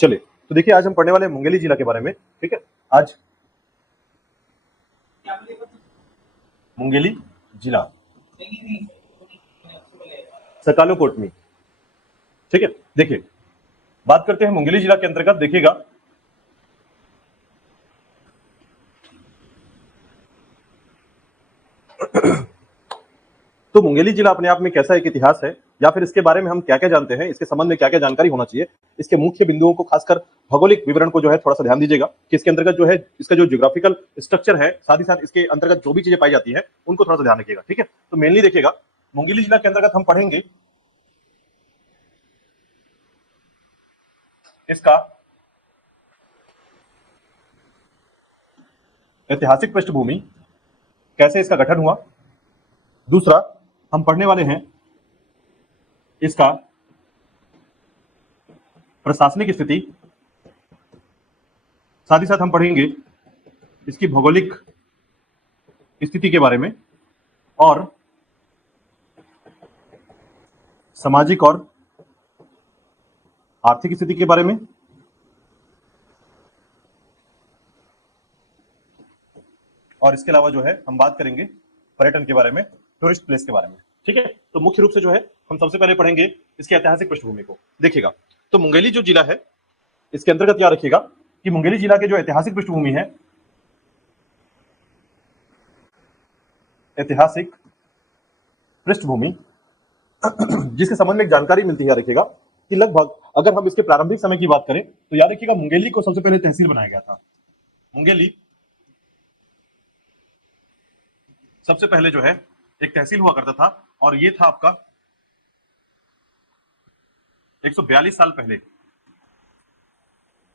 चलिए, तो देखिए आज हम पढ़ने वाले हैं मुंगेली जिला के बारे में। ठीक है, आज मुंगेली जिला सकालो में। ठीक है, देखिए बात करते हैं मुंगेली जिला के अंतर्गत। देखिएगा तो मुंगेली जिला अपने आप में कैसा एक इतिहास है, या फिर इसके बारे में हम क्या क्या जानते हैं, इसके संबंध में क्या क्या जानकारी होना चाहिए, इसके मुख्य बिंदुओं को, खासकर भौगोलिक विवरण को जो है थोड़ा सा ध्यान दीजिएगा कि इसके अंतर्गत जो है इसका जो ज्योग्राफिकल स्ट्रक्चर है, साथ ही साथ इसके अंतर्गत जो भी चीजें पाई जाती है उनको थोड़ा सा ध्यान रखिएगा। ठीक है, तो मेनली देखिएगा मुंगेली जिला के अंतर्गत हम पढ़ेंगे इसका ऐतिहासिक पृष्ठभूमि, कैसे इसका गठन हुआ। दूसरा, हम पढ़ने वाले हैं इसका प्रशासनिक स्थिति, साथ ही साथ हम पढ़ेंगे इसकी भौगोलिक स्थिति के बारे में और सामाजिक और आर्थिक स्थिति के बारे में, और इसके अलावा जो है हम बात करेंगे पर्यटन के बारे में, टूरिस्ट प्लेस के बारे में। ठीक है, तो मुख्य रूप से जो है हम सबसे पहले पढ़ेंगे इसकी ऐतिहासिक पृष्ठभूमि को। देखिएगा तो मुंगेली जो जिला है इसके अंतर्गत याद रखिएगा कि मुंगेली जिला के जो ऐतिहासिक पृष्ठभूमि है, ऐतिहासिक पृष्ठभूमि जिसके संबंध में एक जानकारी मिलती है, रखिएगा कि लगभग अगर हम इसके प्रारंभिक समय की बात करें तो याद रखिएगा मुंगेली को सबसे पहले तहसील बनाया गया था। मुंगेली सबसे पहले जो है एक तहसील हुआ करता था, और ये था आपका 142 साल पहले।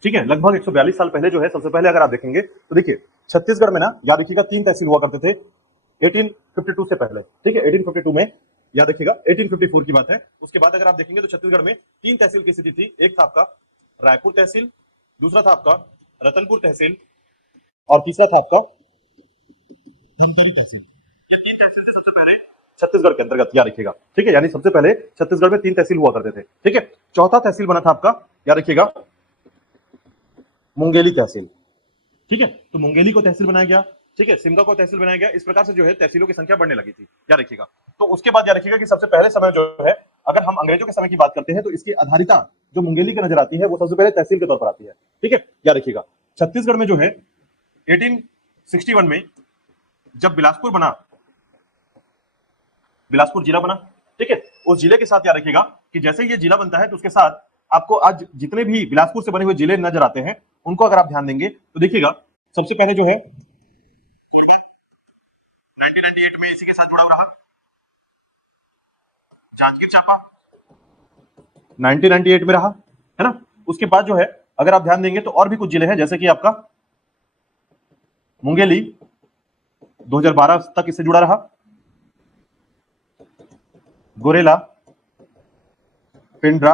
ठीक है, लगभग 142 साल पहले जो है सबसे पहले अगर आप देखेंगे तो देखिए छत्तीसगढ़ में ना याद रखिएगा 3 तहसील हुआ करते थे 1852 से पहले। ठीक है, 1852 में याद रखिएगा 1854 की बात है। उसके बाद अगर आप देखेंगे तो छत्तीसगढ़ में 3 तहसील की स्थिति थी। एक था आपका रायपुर तहसील, दूसरा था आपका रतनपुर तहसील, और तीसरा था आपका तहसील। सबसे पहले छत्तीसगढ़ के अंतर्गत याद रखिएगा। ठीक है, यानी सबसे पहले छत्तीसगढ़ में 3 तहसील हुआ करते थे। ठीक है, चौथा तहसील बना था आपका, याद रखिएगा, मुंगेली तहसील। ठीक है, तो मुंगेली को तहसील बनाया गया। ठीक है, सिमगा को तहसील बनाया गया। इस प्रकार से जो है तहसीलों की संख्या बढ़ने लगी थी, याद रखिएगा। तो उसके बाद याद रखिएगा कि सबसे पहले समय जो है, अगर हम अंग्रेजों के समय की बात करते हैं तो इसकी आधारिता जो मुंगेली की नजर आती है वो सबसे पहले तहसील के तौर पर आती है। ठीक है, याद रखिएगा छत्तीसगढ़ में जो है 1861 में जब बिलासपुर बना, बिलासपुर जिला बना। ठीक है, उस जिले के साथ याद रखिएगा कि जैसे ये जिला बनता है तो उसके साथ आपको आज जितने भी बिलासपुर से बने हुए जिले नजर आते हैं उनको अगर आप ध्यान देंगे तो देखिएगा सबसे पहले जो है 1998 में इसी के साथ जुड़ा हुआ रहा जांजगीर चांपा, 1998 में रहा, है ना। उसके बाद जो है अगर आप ध्यान देंगे तो और भी कुछ जिले हैं, जैसे कि आपका मुंगेली 2012 तक इससे जुड़ा रहा, गोरेला, पिंडरा,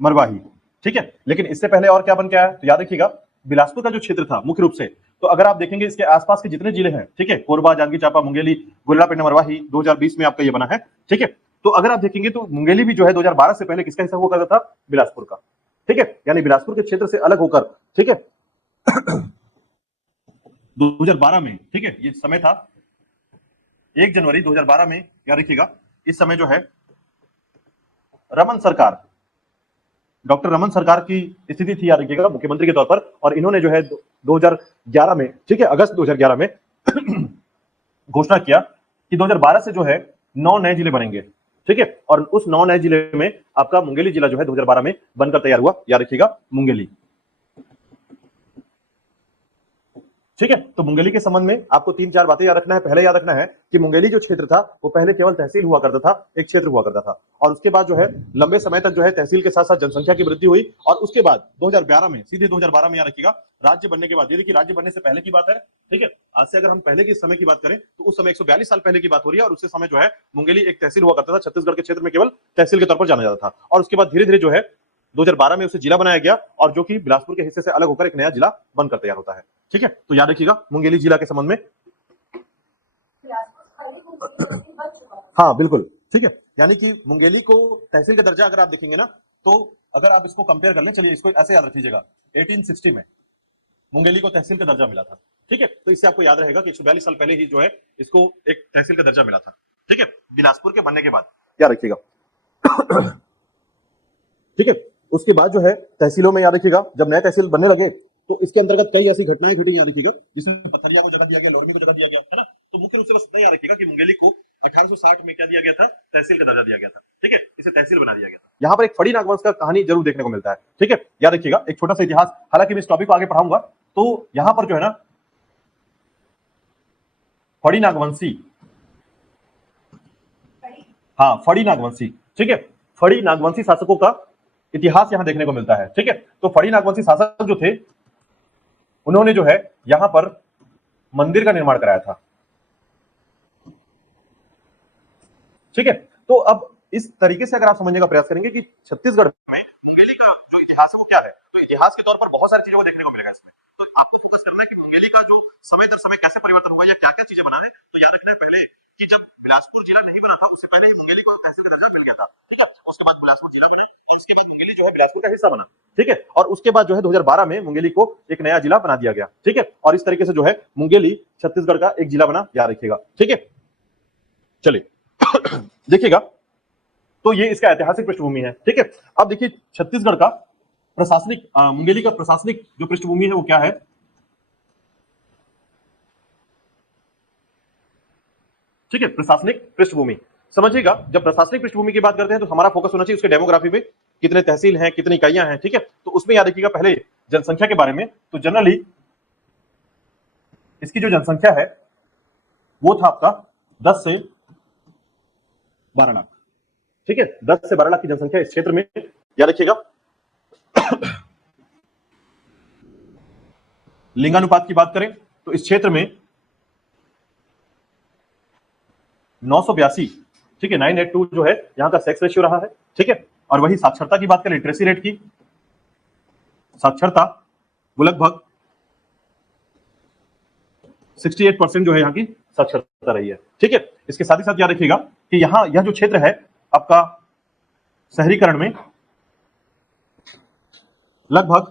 मरवाही। ठीक है, लेकिन इससे पहले और क्या बन के आया तो याद रखिएगा बिलासपुर का जो क्षेत्र था मुख्य रूप से, तो अगर आप देखेंगे इसके आसपास के जितने जिले हैं, ठीक है, कोरबा, जांजगीर चांपा, मुंगेली, गोरेला, पिंडरा, मरवाही, 2020 में आपका ये बना है। ठीक है, तो अगर आप देखेंगे तो मुंगेली भी जो है 2012 से पहले किसका हिस्सा हुआ करता था, बिलासपुर का। ठीक है, यानी बिलासपुर के क्षेत्र से अलग होकर, ठीक है 2012 में, ठीक है, ये समय था 1 जनवरी 2012 में, याद रखिएगा इस समय जो है रमन सरकार, डॉक्टर रमन सरकार की स्थिति थी, याद रखिएगा, मुख्यमंत्री के तौर पर, और इन्होंने जो है 2011 में, ठीक है, अगस्त 2011 में घोषणा किया कि 2012 से जो है 9 नए जिले बनेंगे। ठीक है, और उस 9 नए जिले में आपका मुंगेली जिला जो है 2012 में बनकर तैयार हुआ, याद रखिएगा मुंगेली। ठीक है, तो मुंगेली के संबंध में आपको 3-4 बातें याद रखना है। पहले याद रखना है कि मुंगेली जो क्षेत्र था वो पहले केवल तहसील हुआ करता था, एक क्षेत्र हुआ करता था, और उसके बाद जो है लंबे समय तक जो है तहसील के साथ साथ जनसंख्या की वृद्धि हुई, और उसके बाद 2012 में, सीधे 2012 में याद रखिएगा, राज्य बनने के बाद, ये देखिए राज्य बनने से पहले की बात है। ठीक है, आज से अगर हम पहले के समय की बात करें तो उस समय 142 साल पहले की बात हो रही है, और उससे समय जो है मुंगेली एक तहसील हुआ करता था, छत्तीसगढ़ के क्षेत्र में केवल तहसील के तौर पर जाना जाता था, और उसके बाद धीरे धीरे जो है 2012 में उसे जिला बनाया गया, और जो कि बिलासपुर के हिस्से से अलग होकर एक नया जिला बनकर तैयार होता है। ठीक है, तो याद रखिएगा मुंगेली जिला के संबंध में। हाँ बिल्कुल, ठीक है, यानी कि मुंगेली को तहसील का दर्जा अगर आप देखेंगे ना तो अगर आप इसको कंपेयर कर लें, चलिए इसको ऐसे याद रखिएगा, 1860 में मुंगेली को तहसील का दर्जा मिला था। ठीक है, तो इससे आपको याद रहेगा कि 142 साल पहले ही जो है इसको एक तहसील का दर्जा मिला था। ठीक है, बिलासपुर के बनने के बाद, याद रखिएगा। ठीक है, उसके बाद जो है तहसीलों में याद रखिएगा, जब नए तहसील बनने लगे तो इसके अंतर्गत कई ऐसी घटनाएं घटी, याद रखिएगा, जिसमें पथरिया को जगह दिया गया, लोरमी को जगह दिया गया, है ना। तो मुख्य रूप से बस इतना याद रखिएगा कि मुंगेली को 1860 में क्या दिया गया था, तहसील का दर्जा दिया गया था। ठीक है, इसे तहसील बना दिया गया था। यहाँ पर एक फड़ी नागवंश का कहानी जरूर देखने को मिलता है। ठीक है, याद रखिएगा, एक छोटा सा इतिहास, हालांकि मैं इस टॉपिक को आगे पढ़ाऊंगा। तो यहाँ पर जो है ना, फड़ी नागवंशी, हाँ फड़ी नागवंशी, ठीक है, फड़ी नागवंशी शासकों का इतिहास यहां देखने को मिलता है। ठीक है, तो फड़ी नागवंशी शासक जो थे, उन्होंने जो है यहां पर मंदिर का निर्माण कराया था। ठीक है, तो अब इस तरीके से अगर आप समझने का प्रयास करेंगे कि छत्तीसगढ़ में मुंगेली का जो इतिहास है वो क्या है, तो इतिहास के तौर पर बहुत सारी चीजों को देखने को मिलेगा इसमें। तो आपको फोकस करना है कि मुंगेली का जो समय दर समय कैसे परिवर्तन हुआ या क्या क्या चीजें बना है। तो याद रखना है पहले कि जब बिलासपुर जिला नहीं बना था, उससे पहले ही मुंगेली को तहसील का दर्जा मिल गया था। ठीक है, उसके बाद बिलासपुर जिला बना, इसके बाद मुंगेली जो है बिलासपुर का हिस्सा बना। ठीक है, और उसके बाद जो है 2012 में मुंगेली को एक नया जिला बना दिया गया। ठीक है, और इस तरीके से जो है मुंगेली छत्तीसगढ़ का एक जिला बना, याद रखिएगा। ठीक है, चलिए देखिएगा, तो ये इसका ऐतिहासिक पृष्ठभूमि है। ठीक है, अब देखिए छत्तीसगढ़ का प्रशासनिक, मुंगेली का प्रशासनिक जो पृष्ठभूमि है वो क्या है। ठीक है, प्रशासनिक पृष्ठभूमि समझिएगा, जब प्रशासनिक पृष्ठभूमि की बात करते हैं तो हमारा फोकस होना चाहिए उसके डेमोग्राफी पे, कितने तहसील हैं, कितनी इकाइयां हैं। ठीक है, तो उसमें याद रखिएगा पहले जनसंख्या के बारे में। तो जनरली इसकी जो जनसंख्या है वो था आपका 10 से 12 लाख। ठीक है, 10 से 12 लाख की जनसंख्या इस क्षेत्र में, याद रखिएगा। लिंगानुपात की बात करें तो इस क्षेत्र में 982, ठीक है, 982 जो है यहां का सेक्स रेशियो रहा है। ठीक है, और वही साक्षरता की बात करें, लिटरेसी रेट की, साक्षरता वो लगभग 68% जो है यहाँ की साक्षरता रही है। ठीक है, इसके साथ ही साथ याद रखिएगा कि यहाँ यह जो क्षेत्र है आपका शहरीकरण में लगभग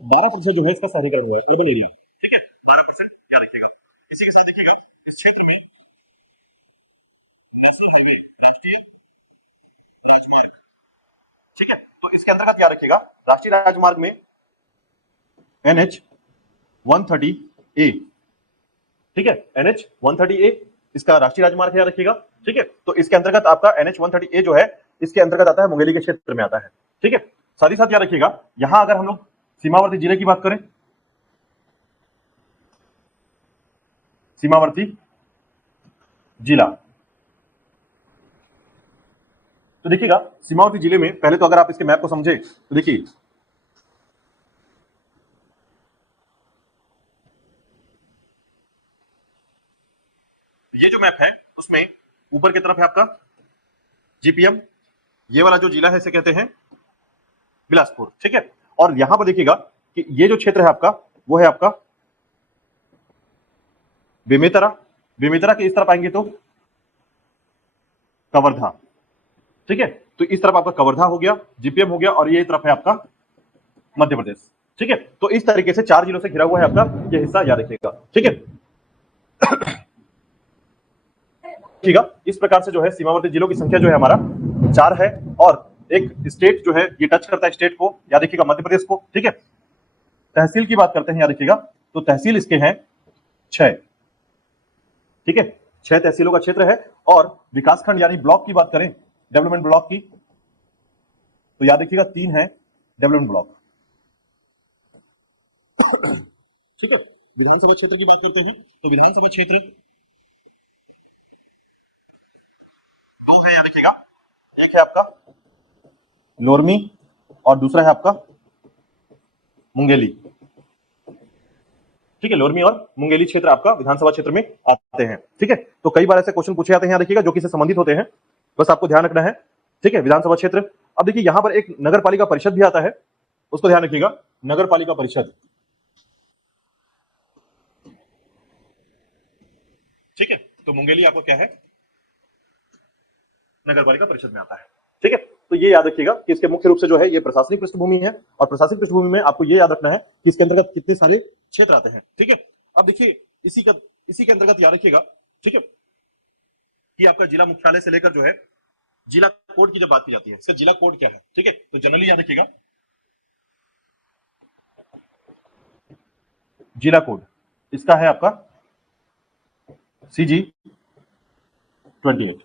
12% जो है इसका शहरीकरण हुआ है, अर्बन एरिया। ठीक है, 12% याद रखिएगा। इसी के साथ देखिएगा इस क्षेत्र में नेशनल हाईवे, राष्ट्रीय राजमार्ग, ठीक है, तो इसके अंतर्गत याद रखिएगा राष्ट्रीय राजमार्ग में NH 130A, ठीक है, NH 130A इसका राष्ट्रीय राजमार्ग है, याद रखिएगा। ठीक है, तो इसके अंतर्गत आपका NH 130A जो है इसके अंतर्गत आता है, मुंगेली के क्षेत्र में आता है। ठीक है, साथ ही साथ याद रखिएगा यहां अगर हम लोग सीमावर्ती जिले की बात करें, सीमावर्ती जिला, तो देखिएगा सीमावर्ती जिले में पहले तो अगर आप इसके मैप को समझे तो देखिए ये जो मैप है उसमें ऊपर की तरफ है आपका GPM, ये वाला जो जिला है इसे कहते हैं बिलासपुर। ठीक है, और यहां पर देखिएगा कि ये जो क्षेत्र है आपका वो है आपका बेमेतरा, बेमेतरा के इस तरफ आएंगे तो कवर्धा। ठीक है, तो इस तरफ आपका कवर्धा हो गया, GPM हो गया, और ये तरफ है आपका मध्य प्रदेश। ठीक है, तो इस तरीके से 4 जिलों से घिरा हुआ है आपका ये हिस्सा, याद रखिएगा। ठीक है, ठीक है, इस प्रकार से जो है सीमावर्ती जिलों की संख्या जो है हमारा 4 है, और एक स्टेट जो है ये टच करता है स्टेट को, याद रखिएगा मध्य प्रदेश को। ठीक है, तहसील की बात करते हैं, याद रखिएगा, तो तहसील इसके हैं 6। ठीक है, 6 तहसीलों का क्षेत्र है, और विकासखंड यानी ब्लॉक की बात करें, डेवलपमेंट ब्लॉक की, तो याद रखिएगा 3 है डेवलपमेंट ब्लॉक। ठीक है, विधानसभा क्षेत्र की बात करते हैं तो विधानसभा क्षेत्र 2 है, याद रखिएगा, एक है आपका लोरमी और दूसरा है आपका मुंगेली। ठीक है, लोरमी और मुंगेली क्षेत्र आपका विधानसभा क्षेत्र में आते हैं। ठीक है, तो कई बार ऐसे क्वेश्चन पूछे जाते हैं, याद रखिएगा, जो कि से संबंधित होते हैं, बस आपको ध्यान रखना है। ठीक है, विधानसभा क्षेत्र। अब देखिए यहां पर एक नगर पालिका परिषद भी आता है, उसको ध्यान रखिएगा, नगर पालिका परिषद। ठीक है, तो मुंगेली आपको क्या है, नगर पालिका परिषद में आता है। ठीक है, तो ये याद रखिएगा कि इसके मुख्य रूप से जो है ये प्रशासनिक पृष्ठभूमि है, और प्रशासनिक पृष्ठभूमि में आपको ये याद रखना है कि इसके अंतर्गत कितने सारे क्षेत्र आते हैं। ठीक है, अब देखिए इसी के अंतर्गत याद रखिएगा, ठीक है, कि आपका जिला मुख्यालय से लेकर जो है जिला कोड की जब बात की जाती है, इसका जिला कोड क्या है, ठीक है, तो जनरली याद रखिएगा जिला कोड इसका है आपका CG-28।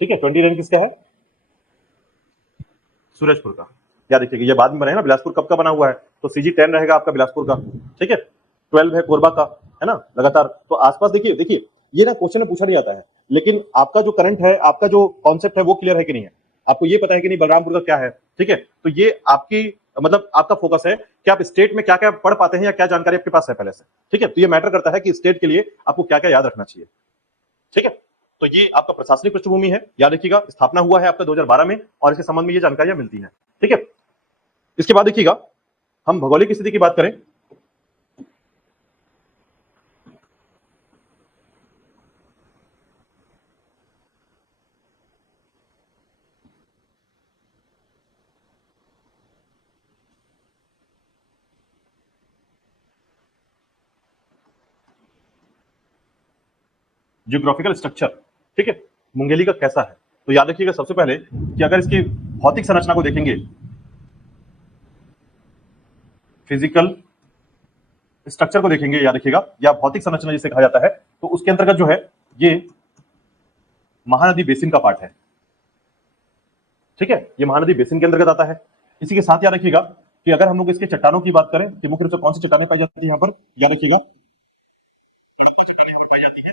ठीक है, 20 रैंक किसका है? सूरजपुर का। याद रखिएगा, ये बाद में बने ना, बिलासपुर कब का बना हुआ है, तो CG-10 रहेगा आपका बिलासपुर का। ठीक है, 12 है कोरबा का, है ना, लगातार। तो आसपास देखिए ये ना क्वेश्चन में पूछा नहीं जाता है, लेकिन आपका जो करंट है, आपका जो कॉन्सेप्ट है वो क्लियर है कि नहीं है, आपको ये पता है कि नहीं बलरामपुर का क्या है। ठीक है, तो ये आपकी मतलब आपका फोकस है कि आप स्टेट में क्या क्या पढ़ पाते हैं या क्या जानकारी आपके पास है पहले से। ठीक है, तो ये मैटर करता है कि स्टेट के लिए आपको क्या क्या याद रखना चाहिए। ठीक है, तो ये आपका प्रशासनिक पृष्ठभूमि है, याद रखिएगा, स्थापना हुआ है आपका 2012 में, और इसके संबंध में ये जानकारियां मिलती हैं। ठीक है, इसके बाद देखिएगा हम भौगोलिक स्थिति की बात करें, जियोग्राफिकल स्ट्रक्चर। ठीक है, मुंगेली का कैसा है, तो याद रखिएगा सबसे पहले कि अगर इसकी भौतिक संरचना को देखेंगे, फिजिकल स्ट्रक्चर को देखेंगे, याद रखिएगा, या भौतिक संरचना जिसे कहा जाता है, तो उसके अंतर्गत जो है ये महानदी बेसिन का पार्ट है। ठीक है, ये महानदी बेसिन के अंतर्गत आता है। इसी के साथ याद रखिएगा कि अगर हम लोग इसके चट्टानों की बात करें तो मुख्य रूप से कौन सी चट्टानें पाई जाती है यहाँ पर, याद रखिएगा चट्टानें यहाँ पर पाई जाती है।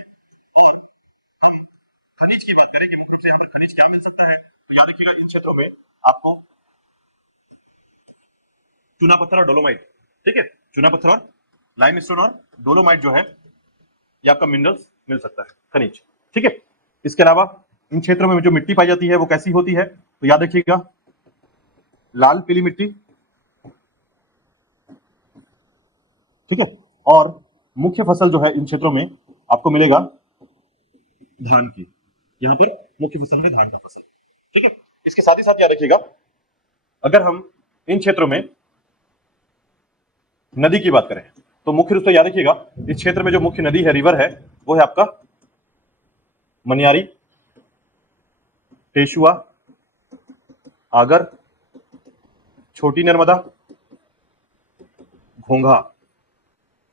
और हम खनिज की बात करें कि मुख्य रूप से यहाँ पर खनिज क्या मिल सकता है, तो याद रखिएगा इन क्षेत्रों में आपको चूना पत्थर और डोलोमाइट। ठीक है, चूना पत्थर और लाइमस्टोन और डोलोमाइट जो है ये आपका मिनरल्स मिल सकता है, खनिज। ठीक है, इसके अलावा इन क्षेत्रों में जो मिट्टी पाई जाती है वो कैसी होती है, तो याद रखिएगा लाल पीली मिट्टी। ठीक है, और मुख्य फसल जो है इन क्षेत्रों में आपको मिलेगा धान की, यहां पर मुख्य फसल है धान का फसल। ठीक है, इसके साथ ही साथ याद रखिएगा अगर हम इन क्षेत्रों में नदी की बात करें तो मुख्य रूप से याद रखिएगा इस क्षेत्र में जो मुख्य नदी है, रिवर है, वो है आपका मनियारी, टेशुआ, आगर, छोटी नर्मदा, घोंघा,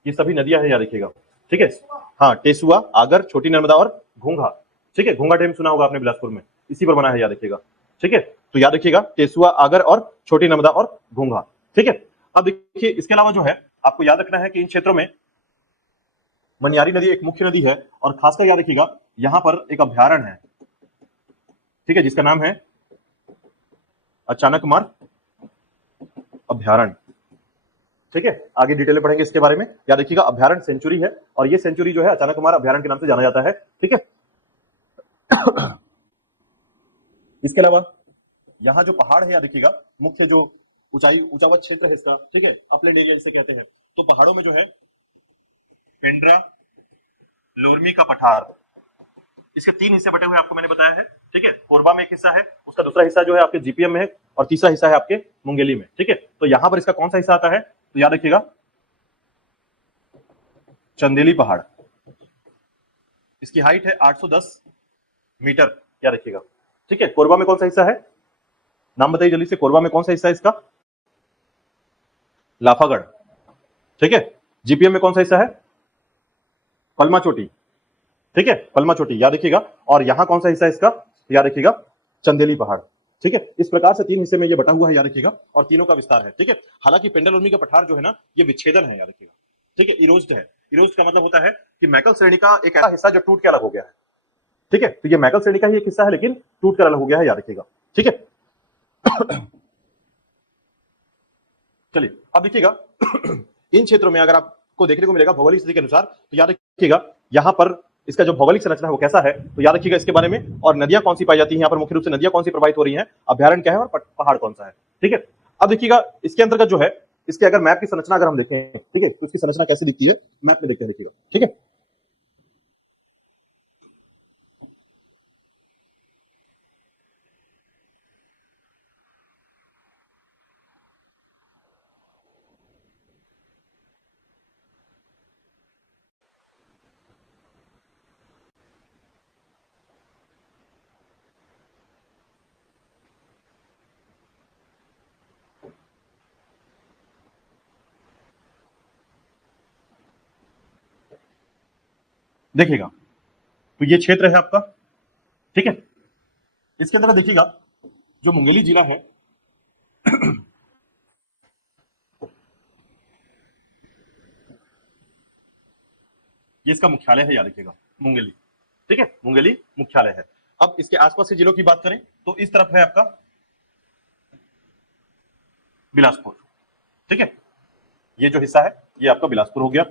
ये सभी नदियां हैं, याद रखिएगा। ठीक है, हाँ, टेसुआ, आगर, छोटी नर्मदा और घोंघा। ठीक है, घोंघा डैम सुना होगा आपने बिलासपुर में, इसी पर बना है, याद रखिएगा। ठीक है, तो याद रखिएगा टेसुआ, आगर और छोटी नर्मदा और घोंघा। ठीक है, अब देखिए इसके अलावा जो है आपको याद रखना है कि इन क्षेत्रों में मनियारी नदी एक मुख्य नदी है, और खासकर याद रखिएगा यहां पर एक अभ्यारण्य है, ठीक है, जिसका नाम है अचानकमार अभ्यारण्य। ठीक है, आगे डिटेल में पढ़ेंगे इसके बारे में। याद रखिएगा अभ्यारण्य सेंचुरी है, और ये सेंचुरी जो है अचानकमार अभ्यारण्य के नाम से जाना जाता है। ठीक है, इसके अलावा यहाँ जो पहाड़ है, याद रखिएगा मुख्य जो ऊंचावत क्षेत्र है इसका, ठीक है, अपलैंड एरिया जिसे कहते हैं, तो पहाड़ों में जो है पेंड्रा लोरमी का पठार, इसके 3 हिस्से बटे हुए आपको मैंने बताया है। ठीक है, कोरबा में एक हिस्सा है, उसका दूसरा हिस्सा जो है आपके जीपीएम में है, और तीसरा हिस्सा है आपके मुंगेली में। ठीक है, तो यहां पर इसका कौन सा हिस्सा आता है, तो याद रखिएगा चंदेली पहाड़, इसकी हाइट है 810 मीटर, याद रखिएगा। ठीक है, कोरबा में कौन सा हिस्सा है, नाम बताइए जल्दी से, कोरबा में कौन सा हिस्सा है इसका, लाफागढ़। ठीक है, जीपीएम में कौन सा हिस्सा है, पलमा चोटी। ठीक है, पलमा चोटी, याद रखिएगा। और यहां कौन सा हिस्सा है इसका, याद रखिएगा चंदेली पहाड़। ठीक है, इस प्रकार से 3 हिस्से में ये बटा हुआ है, याद रखिएगा, और तीनों का विस्तार है। ठीक है, हालांकि पेंडल उर्मी का पठार जो है ना, ये विच्छेदन है, याद रखिएगा। ठीक है, इरोज्ड है। इरोज्ड का मतलब होता है कि मैकल श्रेणी का एक ऐसा हिस्सा जो टूट के अलग हो गया है। ठीक है, तो ये मैकल श्रेणी का ही एक हिस्सा है, लेकिन टूट कर अलग हो गया है, याद रखिएगा। ठीक है, चलिए अब देखिएगा इन क्षेत्रों में अगर आपको देखने को मिलेगा भौगोलिक स्थिति के अनुसार, तो याद रखिएगा यहां पर इसका जो भौगोलिक संरचना है वो कैसा है, तो याद रखिएगा इसके बारे में, और नदियां कौन सी पाई जाती हैं यहाँ पर, मुख्य रूप से नदियां कौन सी प्रवाहित हो रही हैं, अभ्यारण्य क्या है, और पहाड़ कौन सा है। ठीक है, अब देखिएगा इसके अंतर्गत जो है इसके अगर मैप की संरचना अगर हम देखें, ठीक है, तो इसकी संरचना कैसे दिखती है मैप में देखते हैं, देखिएगा। ठीक है, देखिएगा, तो ये क्षेत्र है आपका, ठीक है। इसके अंदर देखिएगा जो मुंगेली जिला है, ये इसका मुख्यालय है, याद रखिएगा, मुंगेली, ठीक है, मुंगेली मुख्यालय है। अब इसके आसपास के जिलों की बात करें तो इस तरफ है आपका बिलासपुर, ठीक है, ये जो हिस्सा है ये आपका बिलासपुर हो गया।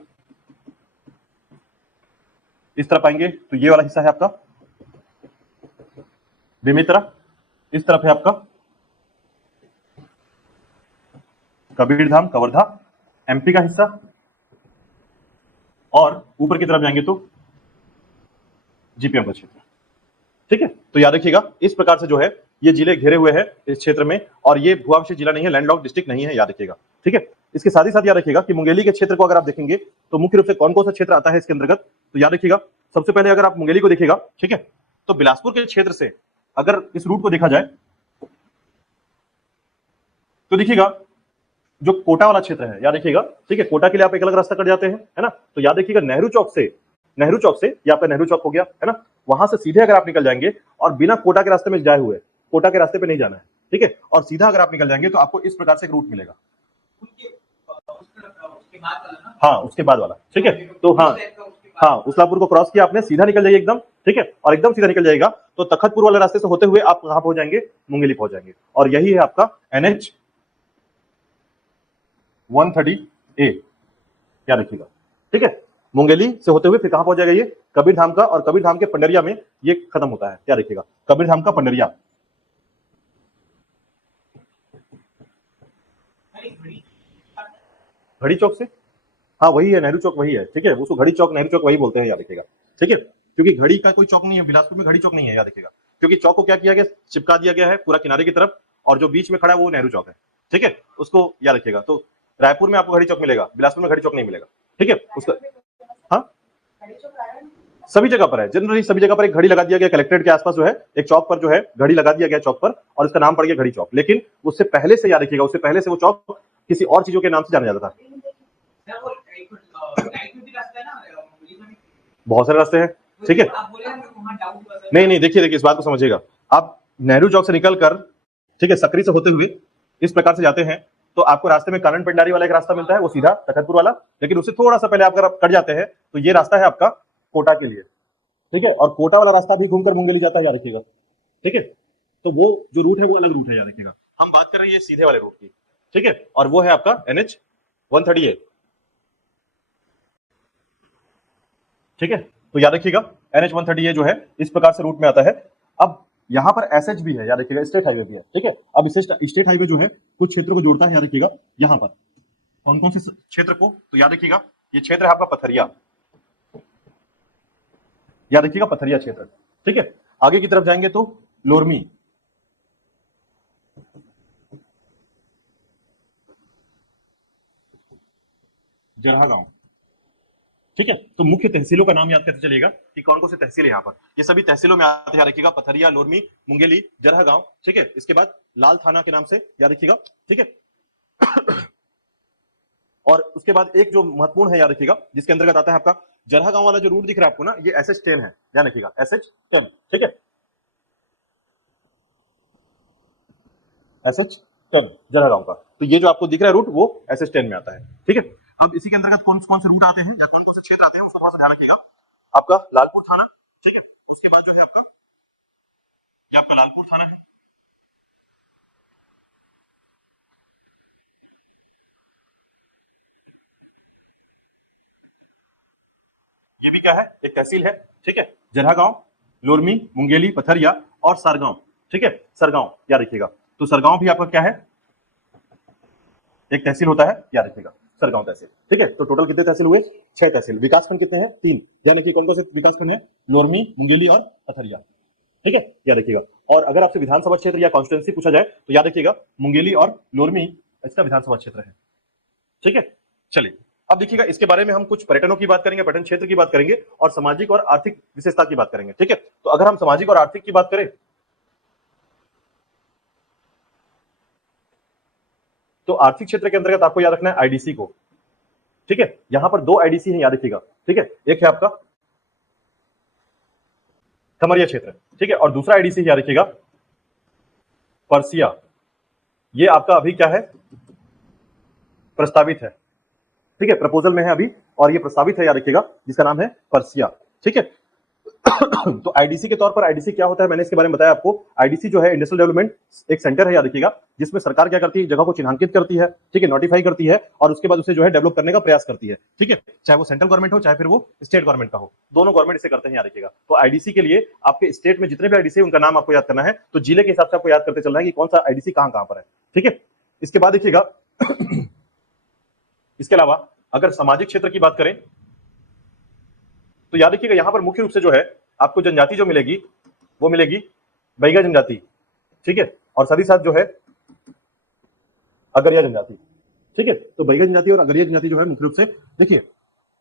इस तरफ आएंगे तो ये वाला हिस्सा है आपका बेमेतरा, इस तरफ है आपका कबीरधाम, कवर्धा, एमपी का हिस्सा, और ऊपर की तरफ जाएंगे तो जीपीएम का क्षेत्र, ठीक है। तो याद रखिएगा इस प्रकार से जो है ये जिले घेरे हुए हैं इस क्षेत्र में, और ये भूआंशीय जिला नहीं है, लैंडलॉक्ड डिस्ट्रिक्ट नहीं है, याद रखिएगा, ठीक है। इसके साथ ही साथ याद रखिएगा कि मुंगेली के क्षेत्र को अगर आप देखेंगे तो मुख्य रूप से कौन कौन सा क्षेत्र आता है इसके अंतर्गत, तो याद रखिएगा सबसे पहले अगर आप मुंगेली को देखिएगा, ठीक है, तो बिलासपुर के क्षेत्र से अगर इस रूट को देखा जाए तो देखिएगा जो कोटा वाला क्षेत्र है, याद रखिएगा, ठीक है, कोटा के लिए आप एक अलग रास्ता कट जाते हैं, है ना, तो याद रखिएगा नेहरू चौक से ये आपका नेहरू चौक हो गया, है ना, वहां से सीधे अगर आप निकल जाएंगे और बिना कोटा के रास्ते में जाए हुए, कोटा के रास्ते पे नहीं जाना है, ठीक है, और सीधा अगर आप निकल जाएंगे तो आपको इस प्रकार से एक रूट मिलेगा, हाँ उसके बाद वाला, ठीक है, तो हाँ उस्लापुर को क्रॉस किया आपने, सीधा निकल जाइए एकदम, ठीक है, और एकदम सीधा निकल जाएगा तो तखतपुर वाले रास्ते से होते हुए आप कहां पहुंच जाएंगे, मुंगेली पहुंच जाएंगे, और यही है आपका NH 130A, याद रखिएगा, ठीक है, मुंगेली से होते हुए फिर कहां पहुंच जाएगा, ये कबीरधाम का, और कबीरधाम के पंडरिया में ये खत्म होता है, याद रखिएगा, कबीरधाम का पंडरिया, घड़ी चौक से, हाँ वही है, नेहरू चौक वही है, ठीक है, उसको घड़ी चौक नेहरू चौक वही बोलते हैं, याद रखिएगा, ठीक है, क्योंकि घड़ी का कोई चौक नहीं है, बिलासपुर में घड़ी चौक नहीं है, याद रखिएगा, क्योंकि चौक को क्या किया गया, चिपका दिया गया है पूरा किनारे की तरफ, और जो बीच में खड़ा है वो नेहरू चौक है, ठीक है, उसको याद रखिएगा। तो रायपुर में आपको घड़ी चौक मिलेगा, बिलासपुर में घड़ी चौक नहीं मिलेगा, ठीक है, उसका हाँ सभी जगह पर है, जनरली सभी जगह पर एक घड़ी लगा दिया गया, कलेक्ट्रेट के आसपास जो है एक चौक पर जो है घड़ी लगा दिया गया चौक पर, और इसका नाम पड़ गया घड़ी चौक, लेकिन उससे पहले से याद रखिएगा, उससे पहले से वो चौक किसी और चीजों के नाम से जाना जाता था। बहुत सारे रास्ते हैं, ठीक है, नहीं नहीं, देखिए इस बात को समझिएगा, आप नेहरू चौक से निकलकर, ठीक है, सकरी से होते हुए इस प्रकार से जाते हैं तो आपको रास्ते में कानन पेंडारी वाला एक रास्ता मिलता है, वो सीधा तखतपुर वाला, लेकिन उससे थोड़ा सा पहले आप अगर कट जाते हैं तो ये रास्ता है आपका कोटा के लिए, ठीक है, और कोटा वाला रास्ता भी घूमकर मुंगेली जाता है, याद रखिएगा, ठीक है, तो वो जो रूट है वो अलग रूट है, याद रखिएगा, हम बात कर रहे हैं ये सीधे वाले रूट की, ठीक है, और वो है आपका NH 130A, ठीक है, तो याद रखिएगा NH 130A जो है इस प्रकार से रूट में आता है। अब यहां पर SH भी है, याद रखिएगा, स्टेट हाईवे भी है, ठीक है, अब इसे स्टेट हाईवे जो है कुछ क्षेत्रों को जोड़ता है, याद रखिएगा, यहां पर कौन कौन से क्षेत्र को, तो याद रखिएगा ये क्षेत्र है आपका पथरिया, याद रखिएगा पथरिया क्षेत्र, ठीक है, आगे की तरफ जाएंगे तो लोरमी, जरहा गांव, ठीक है, तो मुख्य तहसीलों का नाम याद करते चलिएगा कि कौन कौन से तहसील है यहाँ पर, ये सभी तहसीलों में आते हैं, याद रखिएगा, पथरिया, लोरमी, मुंगेली, जरहा गांव, ठीक है, इसके बाद लाल थाना के नाम से याद रखिएगा, ठीक है, और उसके बाद एक जो महत्वपूर्ण है, याद रखिएगा, जिसके अंतर्गत आता है आपका जरहा गांव वाला जो रूट दिख रहा है आपको ना, ये SH 10 है, ध्यान रखिएगा, SH 10, ठीक है, SH 10 जरहा गांव का, तो ये जो आपको दिख रहा है रूट वो SH 10 में आता है, ठीक है। अब इसी के अंतर्गत कौन कौन से रूट आते हैं या कौन कौन से क्षेत्र आते हैं उसका थोड़ा सा ध्यान रखिएगा, आपका लालपुर थाना, ठीक है, उसके बाद जो है आपका ये आपका लालपुर थाना है, ये भी क्या है, एक तहसील है, ठीक है, जरहा गांव, लोरमी, मुंगेली, पथरिया और सरगांव, ठीक है, सरगांव याद रखिएगा, तो सरगांव भी आपका क्या है, एक तहसील होता है, याद रखिएगा, सरगांव तहसील, ठीक है, तो टोटल कितने तहसील हुए, 6 तहसील, विकासखंड कितने हैं, 3, ध्यान रखिए कौन कौन से विकासखंड है, लोरमी, मुंगेली और पथरिया, ठीक है, याद रखिएगा, और अगर आपसे विधानसभा क्षेत्र या कॉन्स्टिट्यूंसी पूछा जाए तो याद रखिएगा मुंगेली और लोरमी इसका विधानसभा क्षेत्र है, ठीक है। चलिए अब देखिएगा इसके बारे में हम कुछ पर्यटनों की बात करेंगे, पर्यटन क्षेत्र की बात करेंगे और सामाजिक और आर्थिक विशेषता की बात करेंगे, ठीक है, तो अगर हम सामाजिक और आर्थिक की बात करें तो आर्थिक क्षेत्र के अंतर्गत आपको याद रखना है IDC को, ठीक है, यहां पर 2 IDC है, याद रखिएगा, ठीक है, एक है आपका खमरिया क्षेत्र, ठीक है। और दूसरा आईडीसी याद रखिएगा पर्सिया, ये आपका अभी क्या है, प्रस्तावित है, ठीक है, प्रपोजल में है अभी, और ये प्रस्तावित है याद रखिएगा, जिसका नाम है पर्सिया, ठीक है। तो आईडीसी के तौर पर आईडीसी क्या होता है, मैंने इसके बारे में बताया आपको। आईडीसी जो है इंडस्ट्रियल डेवलपमेंट एक सेंटर है याद रखिएगा, जिसमें सरकार क्या करती है, जगह को चिन्हांकित करती है, ठीक है, नोटिफाई करती है, और उसके बाद उसे जो है डेवलप करने का प्रयास करती है, ठीक है। चाहे वो सेंट्रल गवर्नमेंट हो, चाहे फिर वो स्टेट गवर्नमेंट का हो, दोनों गवर्नमेंट इसे करते हैं याद रखिएगा। तो आईडीसी के लिए आपके स्टेट में जितने भी आईडीसी उनका नाम आपको याद करना है, तो जिले के हिसाब से आपको याद करते चलना है कि कौन सा आईडीसी कहां कहां पर है, ठीक है। इसके बाद देखिएगा इसके अलावा अगर सामाजिक क्षेत्र की बात करें तो याद रखिएगा यहां पर मुख्य रूप से जो है आपको जनजाति जो मिलेगी वो मिलेगी बैगा जनजाति, ठीक है, और साथ ही साथ जो है अगरिया जनजाति, ठीक है। तो बैगा जनजाति और अगरिया जनजाति जो है मुख्य रूप से, देखिए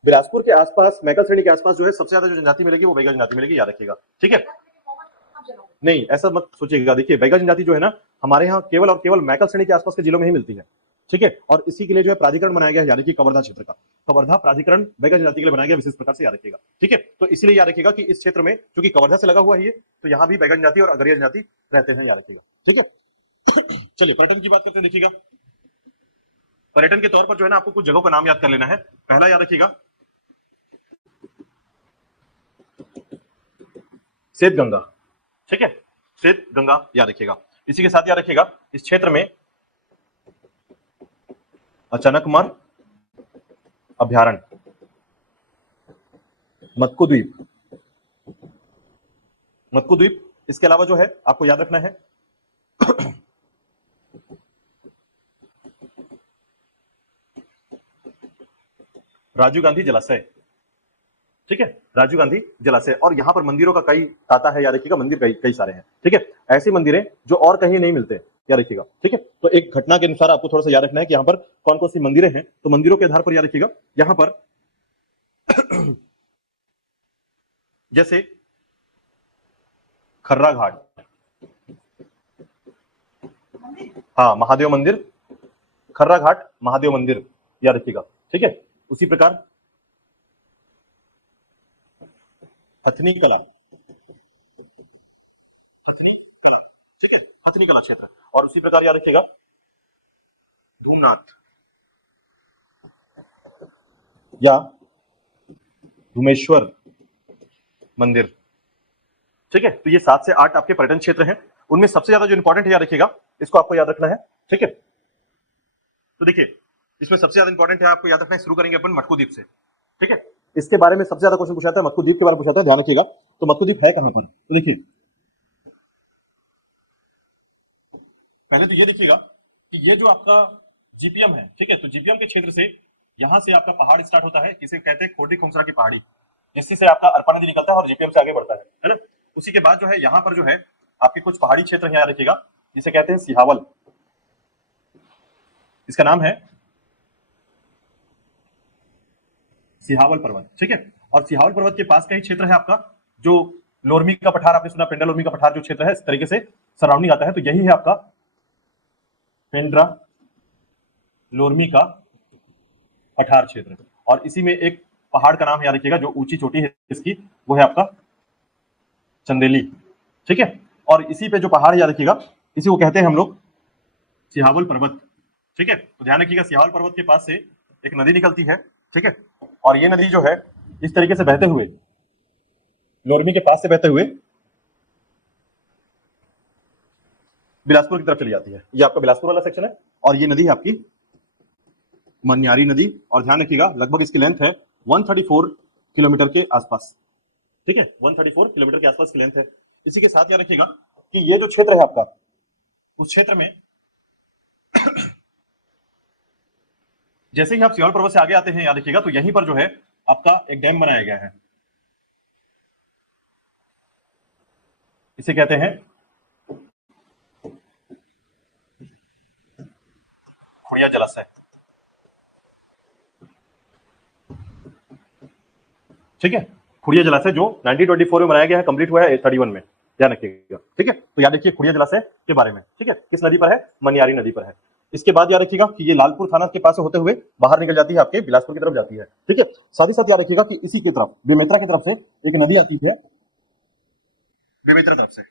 बिलासपुर के आसपास, मैकल श्रेणी के आसपास जो है सबसे ज्यादा जो जनजाति मिलेगी वो बैगा जनजाति मिलेगी, याद रखिएगा, ठीक है। नहीं ऐसा मत सोचिएगा, देखिए बैगा जनजाति जो है ना हमारे यहाँ केवल और केवल मैकल श्रेणी के आसपास के जिलों में ही मिलती है, ठीक है। और इसी के लिए जो है प्राधिकरण बनाया गया है, यानी कि कवर्धा क्षेत्र का कवर्धा प्राधिकरण बैगा जनजाति के लिए बनाया गया, विशेष प्रकार से याद रखिएगा, ठीक है। तो इसलिए याद रखिएगा कि इस क्षेत्र में चूंकि कवर्धा से लगा हुआ है ये, तो यहाँ भी बैगा जनजाति और अगरिया जनजाति रहते हैं, याद रखिएगा, ठीक है। चलिए पर्यटन की बात करते हैं, देखिएगा पर्यटन के तौर पर जो है ना आपको कुछ जगहों का नाम याद कर लेना है। पहला याद रखिएगा श्वेत गंगा, ठीक है, श्वेत गंगा याद रखिएगा। इसी के साथ याद रखिएगा इस क्षेत्र में अचानकमार अभ्यारण्य, मत्कु द्वीप, मत्कु द्वीप। इसके अलावा जो है आपको याद रखना है राजीव गांधी जलाशय, ठीक है, राजीव गांधी जलाशय। और यहां पर मंदिरों का कई ताता है, याद रखिएगा, मंदिर कई सारे हैं, ठीक है। ऐसी मंदिरें जो और कहीं नहीं मिलते, याद रखिएगा, ठीक है। तो एक घटना के अनुसार आपको थोड़ा सा याद रखना है कि यहाँ पर कौन कौन सी मंदिरें हैं, तो मंदिरों के आधार पर याद रखिएगा यहां पर जैसे खर्रा घाट, हाँ महादेव मंदिर, खर्रा घाट महादेव मंदिर, याद रखिएगा, ठीक है। उसी प्रकार हथनी कला, ठीक है, हथनी कला क्षेत्र। और उसी प्रकार याद रखिएगा धूमनाथ या धूमेश्वर मंदिर, ठीक है। तो ये 7 से 8 आपके पर्यटन क्षेत्र हैं। उनमें सबसे ज्यादा जो इंपॉर्टेंट है याद रखिएगा, इसको आपको याद रखना है, ठीक है। तो देखिए इसमें सबसे ज्यादा इंपॉर्टेंट है, आपको याद रखना है, शुरू करेंगे अपन मटकू द्वीप से, ठीक है। इसके बारे में सबसे ज्यादा क्वेश्चन पूछा जाता है, मटकू द्वीप के बारे में पूछा जाता है, ध्यान रखिएगा। तो मटकू द्वीप है कहां पर, तो देखिए पहले तो ये देखिएगा कि ये जो आपका जीपीएम है, ठीक है, तो जीपीएम के क्षेत्र से यहां से आपका पहाड़ स्टार्ट होता है, इसे कहते हैं खोडी खोमसरा की पहाड़ी, जिससे से आपका अरपा नदी निकलता है और जीपीएम से आगे बढ़ता है ना। उसी के बाद जो है यहाँ पर जो है आपके कुछ पहाड़ी क्षेत्र याद रखिएगा, जिसे कहते हैं सिहावल, इसका नाम है सिहावल पर्वत, ठीक है। और सिहावल पर्वत के पास का ही क्षेत्र है आपका जो लोरमी का पठार, आपने सुना पेंड्रा लोरमी का पठार जो क्षेत्र है, इस तरीके से सराउंडिंग आता है, तो यही है आपका पेंड्रा लोरमी का पठार क्षेत्र। और इसी में एक पहाड़ का नाम याद रखिएगा जो ऊंची चोटी है इसकी, वो है आपका चंदेली, ठीक है। और इसी पे जो पहाड़ याद रखिएगा इसी को कहते हैं हम लोग सिहावल पर्वत, ठीक है। तो ध्यान रखिएगा सिहावल पर्वत के पास से एक नदी निकलती है, ठीक है, और ये नदी जो है इस तरीके से बहते हुए लोरमी के पास से बहते हुए बिलासपुर की तरफ चली जाती है। ये आपका बिलासपुर वाला सेक्शन है, और ये नदी है आपकी मनियारी नदी। और ध्यान रखिएगा लगभग इसकी लेंथ है 134 किलोमीटर के आसपास, ठीक है, 134 किलोमीटर के आसपास की लेंथ है। इसी के साथ याद रखिएगा कि ये जो क्षेत्र है आपका, उस क्षेत्र में जैसे ही आप सियाल पर्वत से आगे आते हैं याद रखिएगा, तो यहीं पर जो है आपका एक डैम बनाया गया है, इसे कहते हैं खुड़िया जलाशय, ठीक है। खुड़िया जलाशय जो 1924 में बनाया गया है, कंप्लीट हुआ है 31 में, ध्यान रखिएगा, ठीक है। तो याद रखिए खुड़िया जलाशय के बारे में, ठीक है, किस नदी पर है, मनियारी नदी पर है। इसके बाद याद रखिएगा कि ये लालपुर थाना के पास से होते हुए बाहर निकल जाती है, आपके बिलासपुर की तरफ जाती है, ठीक है। साथ ही साथ याद रखिएगा कि इसी की तरफ बेमेतरा की तरफ से एक नदी आती है, बेमेतरा तरफ से,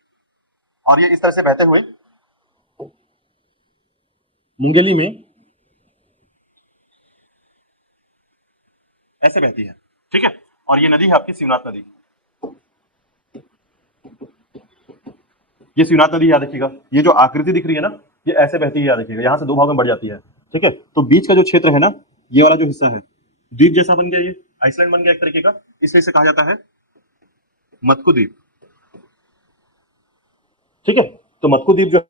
और ये इस तरह से बहते हुए मुंगेली में ऐसे बहती है, ठीक है। और ये नदी है आपकी शिवनाथ नदी। ये शिवनाथ नदी याद रखिएगा, ये जो आकृति दिख रही है ना, ये ऐसे बहती है, याद रखिएगा, यहाँ से दो भाग में बढ़ जाती है, ठीक है। तो बीच का जो क्षेत्र है ना, ये वाला जो हिस्सा है, द्वीप जैसा बन गया, ये आइसलैंड बन गया एक तरीके का, इसे कहा जाता है मत्कु द्वीप, ठीक है। तो मत्कु द्वीप जो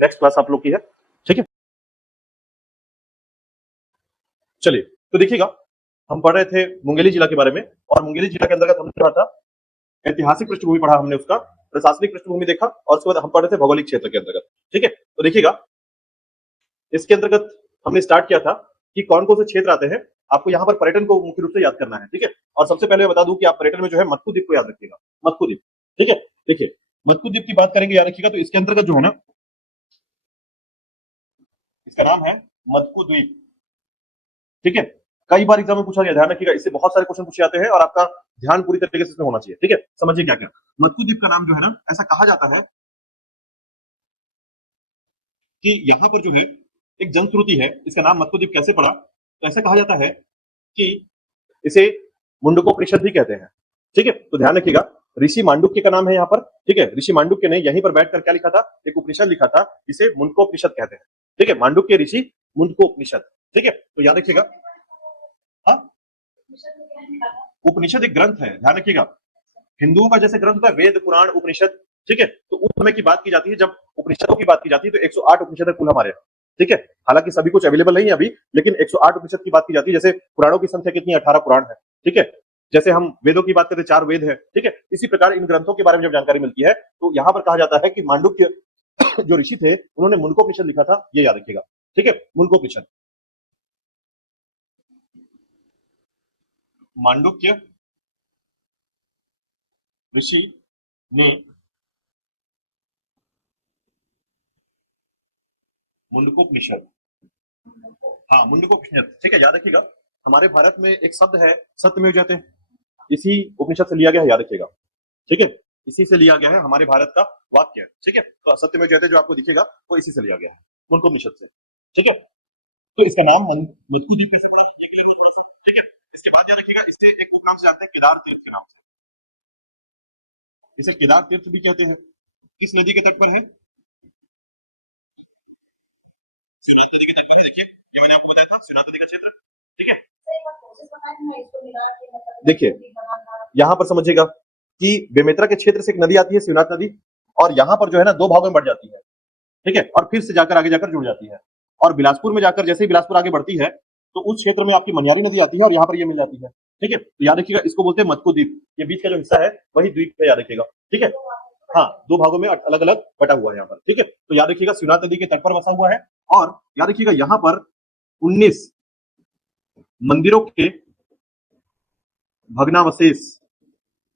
नेक्स्ट क्लास आप लोग की है, ठीक है। चलिए, तो देखिएगा, हम पढ़ रहे थे मुंगेली जिला के बारे में, और मुंगेली जिला के अंतर्गत हमने पढ़ा था ऐतिहासिक पृष्ठभूमि, पढ़ा हमने उसका, प्रशासनिक पृष्ठभूमि देखा, और उसके बाद हम पढ़ रहे थे भौगोलिक क्षेत्र के अंतर्गत, ठीक है। तो देखिएगा, इसके अंतर्गत हमने स्टार्ट किया था कि कौन कौन से क्षेत्र आते हैं। आपको यहाँ पर पर्यटन को मुख्य रूप से याद करना है, ठीक है। और सबसे पहले मैं बता दूं कि आप पर्यटन में जो है मत्कु द्वीप को याद रखिएगा, मत्कु द्वीप, ठीक है। देखिए, मत्कु द्वीप की बात करेंगे, याद रखिएगा, तो इसके अंतर्गत जो है ना, इसका नाम है मत्कु द्वीप, ठीक है। कई बार एग्जाम में पूछा गया, ध्यान रखिएगा, इससे बहुत सारे क्वेश्चन पूछे जाते हैं, और आपका ध्यान पूरी तरीके से इसमें होना चाहिए, ठीक है। समझिए क्या क्या मत्कु द्वीप का नाम जो है ना, ऐसा कहा जाता है कि यहाँ पर जो है एक जनश्रुति है, इसका नाम मत्कु द्वीप कैसे पड़ा, तो ऐसा कहा जाता है कि इसे मुंडकोपनिषद भी कहते हैं, ठीक है। तो ध्यान रखिएगा, ऋषि मांडुक्य का नाम है यहाँ पर, ठीक है। ऋषि मांडुक्य ने यहीं पर बैठकर क्या लिखा था, एक उपनिषद लिखा था, इसे मुंडकोपनिषद कहते हैं, ठीक है। मांडुक्य ऋषि, मुंडकोपनिषद, ठीक है। तो याद रखिएगा, हाँ, उपनिषद एक ग्रंथ है, ध्यान रखिएगा, हिंदुओं का जैसे ग्रंथ होता है वेद पुराण उपनिषद, ठीक है। तो उस समय की बात की जाती है, जब उपनिषदों की बात की जाती है, तो 108 उपनिषद है कुल हमारे यहाँ, ठीक है। हालांकि सभी कुछ अवेलेबल नहीं है अभी, लेकिन 108 उपनिषद की बात की जाती है। जैसे पुराणों की संख्या कितनी, 18 पुराण है, ठीक है। जैसे हम वेदों की बात करते हैं, 4 वेद है, ठीक है। इसी प्रकार इन ग्रंथों के बारे में जब जानकारी मिलती है, तो यहाँ पर कहा जाता है कि मांडुक्य जो ऋषि थे, उन्होंने मुंडकोपनिषद लिखा था, ये याद रखिएगा, ठीक है। मुंडकोपनिषद, मांडुक्य ऋषि ने मुंडकोपनिषद, हाँ, मुंडकोपनिषद, ठीक है, याद रखिएगा। हमारे भारत में एक शब्द है सत्यमेव जयते, इसी उपनिषद से लिया गया है, याद रखिएगा, ठीक है। इसी से लिया गया है, हमारे भारत का वाक्य है, ठीक है। तो सत्यमेव जयते जो आपको दिखेगा, वो इसी से लिया गया है, मुंडकोपनिषद से, ठीक है। तो इसका नाम मत्कु द्वीप कैसे पड़ा, ठीक है। इसके बाद याद रखिएगा, इससे एक वो नाम से आते हैं केदार तीर्थ के नाम से, इसे केदार तीर्थ भी कहते हैं। किस नदी के तट पर है, शिवनाथ नदी के तट पर है। देखिए, ये मैंने आपको बताया था शिवनाथ नदी का क्षेत्र, ठीक है। देखिए, यहाँ पर समझिएगा कि बेमेतरा के क्षेत्र से एक नदी आती है शिवनाथ नदी, और यहाँ पर जो है ना, दो भागों में बढ़ जाती है, ठीक है। और फिर से जाकर आगे जाकर जुड़ जाती है, और बिलासपुर में जाकर, जैसे ही बिलासपुर आगे बढ़ती है, तो उस क्षेत्र में आपकी मनियारी नदी आती है, और यहाँ पर ये मिल जाती है, ठीक है। तो याद रखिएगा, इसको बोलते हैं मत्कु द्वीप, ये बीच का जो हिस्सा है वही द्वीप है, याद रखिएगा, ठीक है। हाँ, दो भागों में अलग अलग बटा हुआ है यहाँ पर, ठीक है। तो याद रखिएगा, शिवनाथ नदी के तट पर बसा हुआ है, और याद रखिएगा, यहाँ पर 19 मंदिरों के भग्नावशेष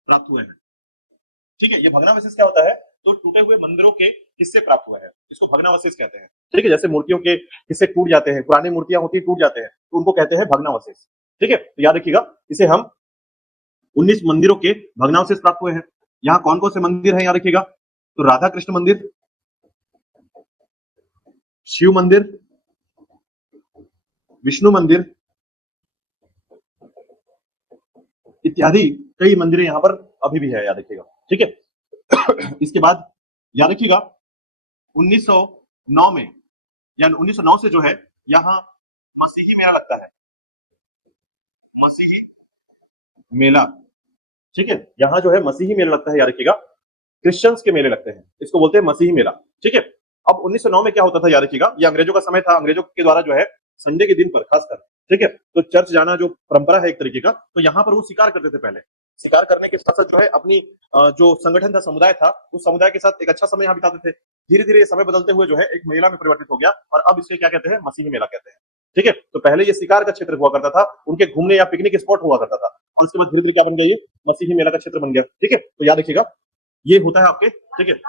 प्राप्त हुए हैं, ठीक है। ये भग्नावशेष क्या होता है, तो टूटे हुए मंदिरों के हिस्से प्राप्त हुए हैं, इसको भग्नावशेष कहते हैं, ठीक है। जैसे मूर्तियों के हिस्से टूट जाते हैं, पुरानी मूर्तियां होती है, टूट जाते हैं, तो उनको कहते हैं भग्नावशेष, ठीक है। तो याद रखिएगा, इसे हम 19 मंदिरों के भग्नावशेष प्राप्त हुए हैं। यहाँ कौन कौन से मंदिर है, याद रखिएगा, तो राधा कृष्ण मंदिर, शिव मंदिर, विष्णु मंदिर इत्यादि कई मंदिरें यहाँ पर अभी भी है, याद रखिएगा, ठीक है। इसके बाद याद रखिएगा, 1909 में, यानी 1909 से जो है यहाँ मसीही मेला लगता है, मसीही मेला, ठीक है। यहाँ जो है मसीही मेला लगता है, याद रखिएगा, क्रिश्चियंस के मेले लगते हैं, इसको बोलते हैं मसीही मेला, ठीक है। अब 1909 में क्या होता था, याद रखिएगा, ये अंग्रेजों का समय था, अंग्रेजों के द्वारा जो है संडे के दिन पर खासकर, ठीक है, तो चर्च जाना जो परंपरा है एक तरीके का, तो यहाँ पर वो शिकार करते थे पहले, शिकार करने के साथ साथ जो है अपनी जो संगठन था, समुदाय था, उस समुदाय के साथ एक अच्छा समय यहाँ बिताते थे। धीरे धीरे ये समय बदलते हुए जो है एक मेला में परिवर्तित हो गया, और अब इसे क्या कहते हैं, मसीही मेला कहते हैं, ठीक है। तो पहले ये शिकार का क्षेत्र हुआ करता था, उनके घूमने या पिकनिक स्पॉट हुआ करता था, और उसके बाद धीरे धीरे क्या बन गया, ये मसीही मेला का क्षेत्र बन गया, ठीक है। तो याद रखिएगा, ये होता है आपके, ठीक है,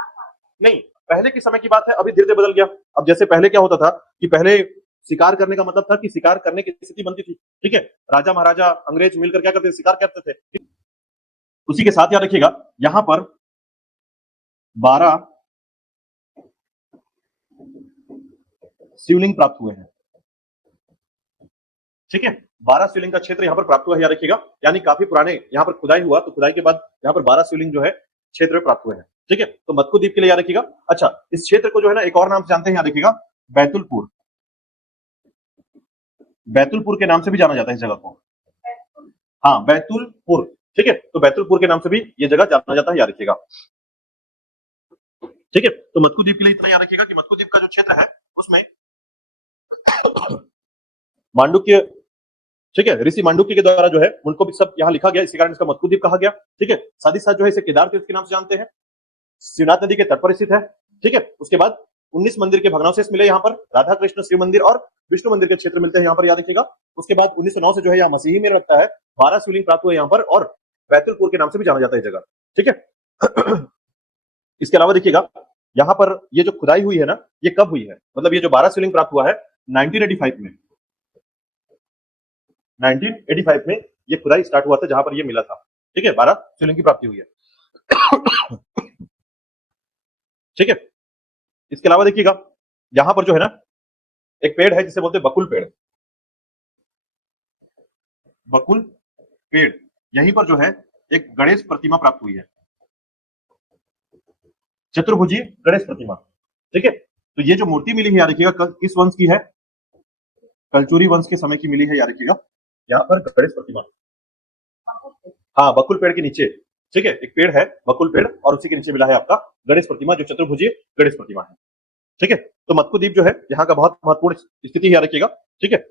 नहीं, पहले के समय की बात है, अभी धीरे धीरे बदल गया। अब जैसे पहले क्या होता था कि पहले शिकार करने का मतलब था कि शिकार करने की स्थिति बनती थी, ठीक है, राजा महाराजा अंग्रेज मिलकर क्या करते थे, शिकार करते थे। उसी के साथ याद रखिएगा यहां पर 12 शिवलिंग प्राप्त हुए हैं, ठीक है, 12 शिवलिंग का क्षेत्र यहाँ पर प्राप्त हुआ है, याद रखिएगा, यानी काफी पुराने यहाँ पर खुदाई हुआ, तो खुदाई के बाद यहाँ पर 12 शिवलिंग जो है क्षेत्र में प्राप्त हुए हैं, ठीक है। तो मत्कु द्वीप के लिए याद रखिएगा। अच्छा, इस क्षेत्र को जो है ना एक और नाम से जानते हैं, याद रखिएगा, बैतुलपुर। बैतुलपुर के नाम से भी जाना जाता है इस जगह को, हाँ बैतुलपुर, ठीक है। तो बैतुलपुर के नाम से भी ये जगह जाना जाता है, याद रखिएगा, ठीक है। तो मत्कु द्वीप के लिए इतना याद रखिएगा कि मत्कु द्वीप का जो क्षेत्र है उसमें मांडुक्य, ठीक है, ऋषि मांडुक्य के द्वारा जो है उनको भी सब यहाँ लिखा गया, इसी कारण इसका मत्कु द्वीप कहा गया, ठीक है। साथ ही साथ जो है इसे केदार तीर्थ के नाम से जानते हैं, शिवनाथ नदी के तट पर स्थित है, ठीक है। उसके बाद 19 मंदिर के भग्नावशेष मिले यहाँ पर, राधा कृष्ण शिव मंदिर और विष्णु मंदिर के क्षेत्र मिलते हैं यहाँ पर, याद रखिएगा। उसके बाद 1909 से जो है यहाँ मसीही मेला लगता है, 12 शिवलिंग प्राप्त हुए यहाँ पर और बैतुलपुर के नाम से भी जाना जाता है जगह, ठीक है। इसके अलावा देखिएगा यहाँ पर ये जो खुदाई हुई है ना, ये कब हुई है, मतलब ये जो 12 शिवलिंग प्राप्त हुआ है 1985 में, 1985 में ये खुदाई स्टार्ट हुआ था जहां पर ये मिला था, ठीक है, 12 शिवलिंग की प्राप्ति हुई है, ठीक है। इसके अलावा देखिएगा यहां पर जो है ना एक पेड़ है जिसे बोलते हैं बकुल पेड़, बकुल पेड़, यहीं पर जो है एक गणेश प्रतिमा प्राप्त हुई है, चतुर्भुजी गणेश प्रतिमा, ठीक है। तो ये जो मूर्ति मिली है याद रखिएगा किस वंश की है, कलचुरी वंश के समय की मिली है, याद रखिएगा, यहाँ पर गणेश प्रतिमा, हाँ बकुल पेड़ के नीचे, ठीक है, एक पेड़ है बकुल पेड़ और उसी के नीचे मिला है आपका गणेश प्रतिमा जो चतुर्भुजी गणेश प्रतिमा है, ठीक है। तो मत्कु द्वीप जो है यहाँ का बहुत महत्वपूर्ण स्थिति याद रखिएगा, ठीक है।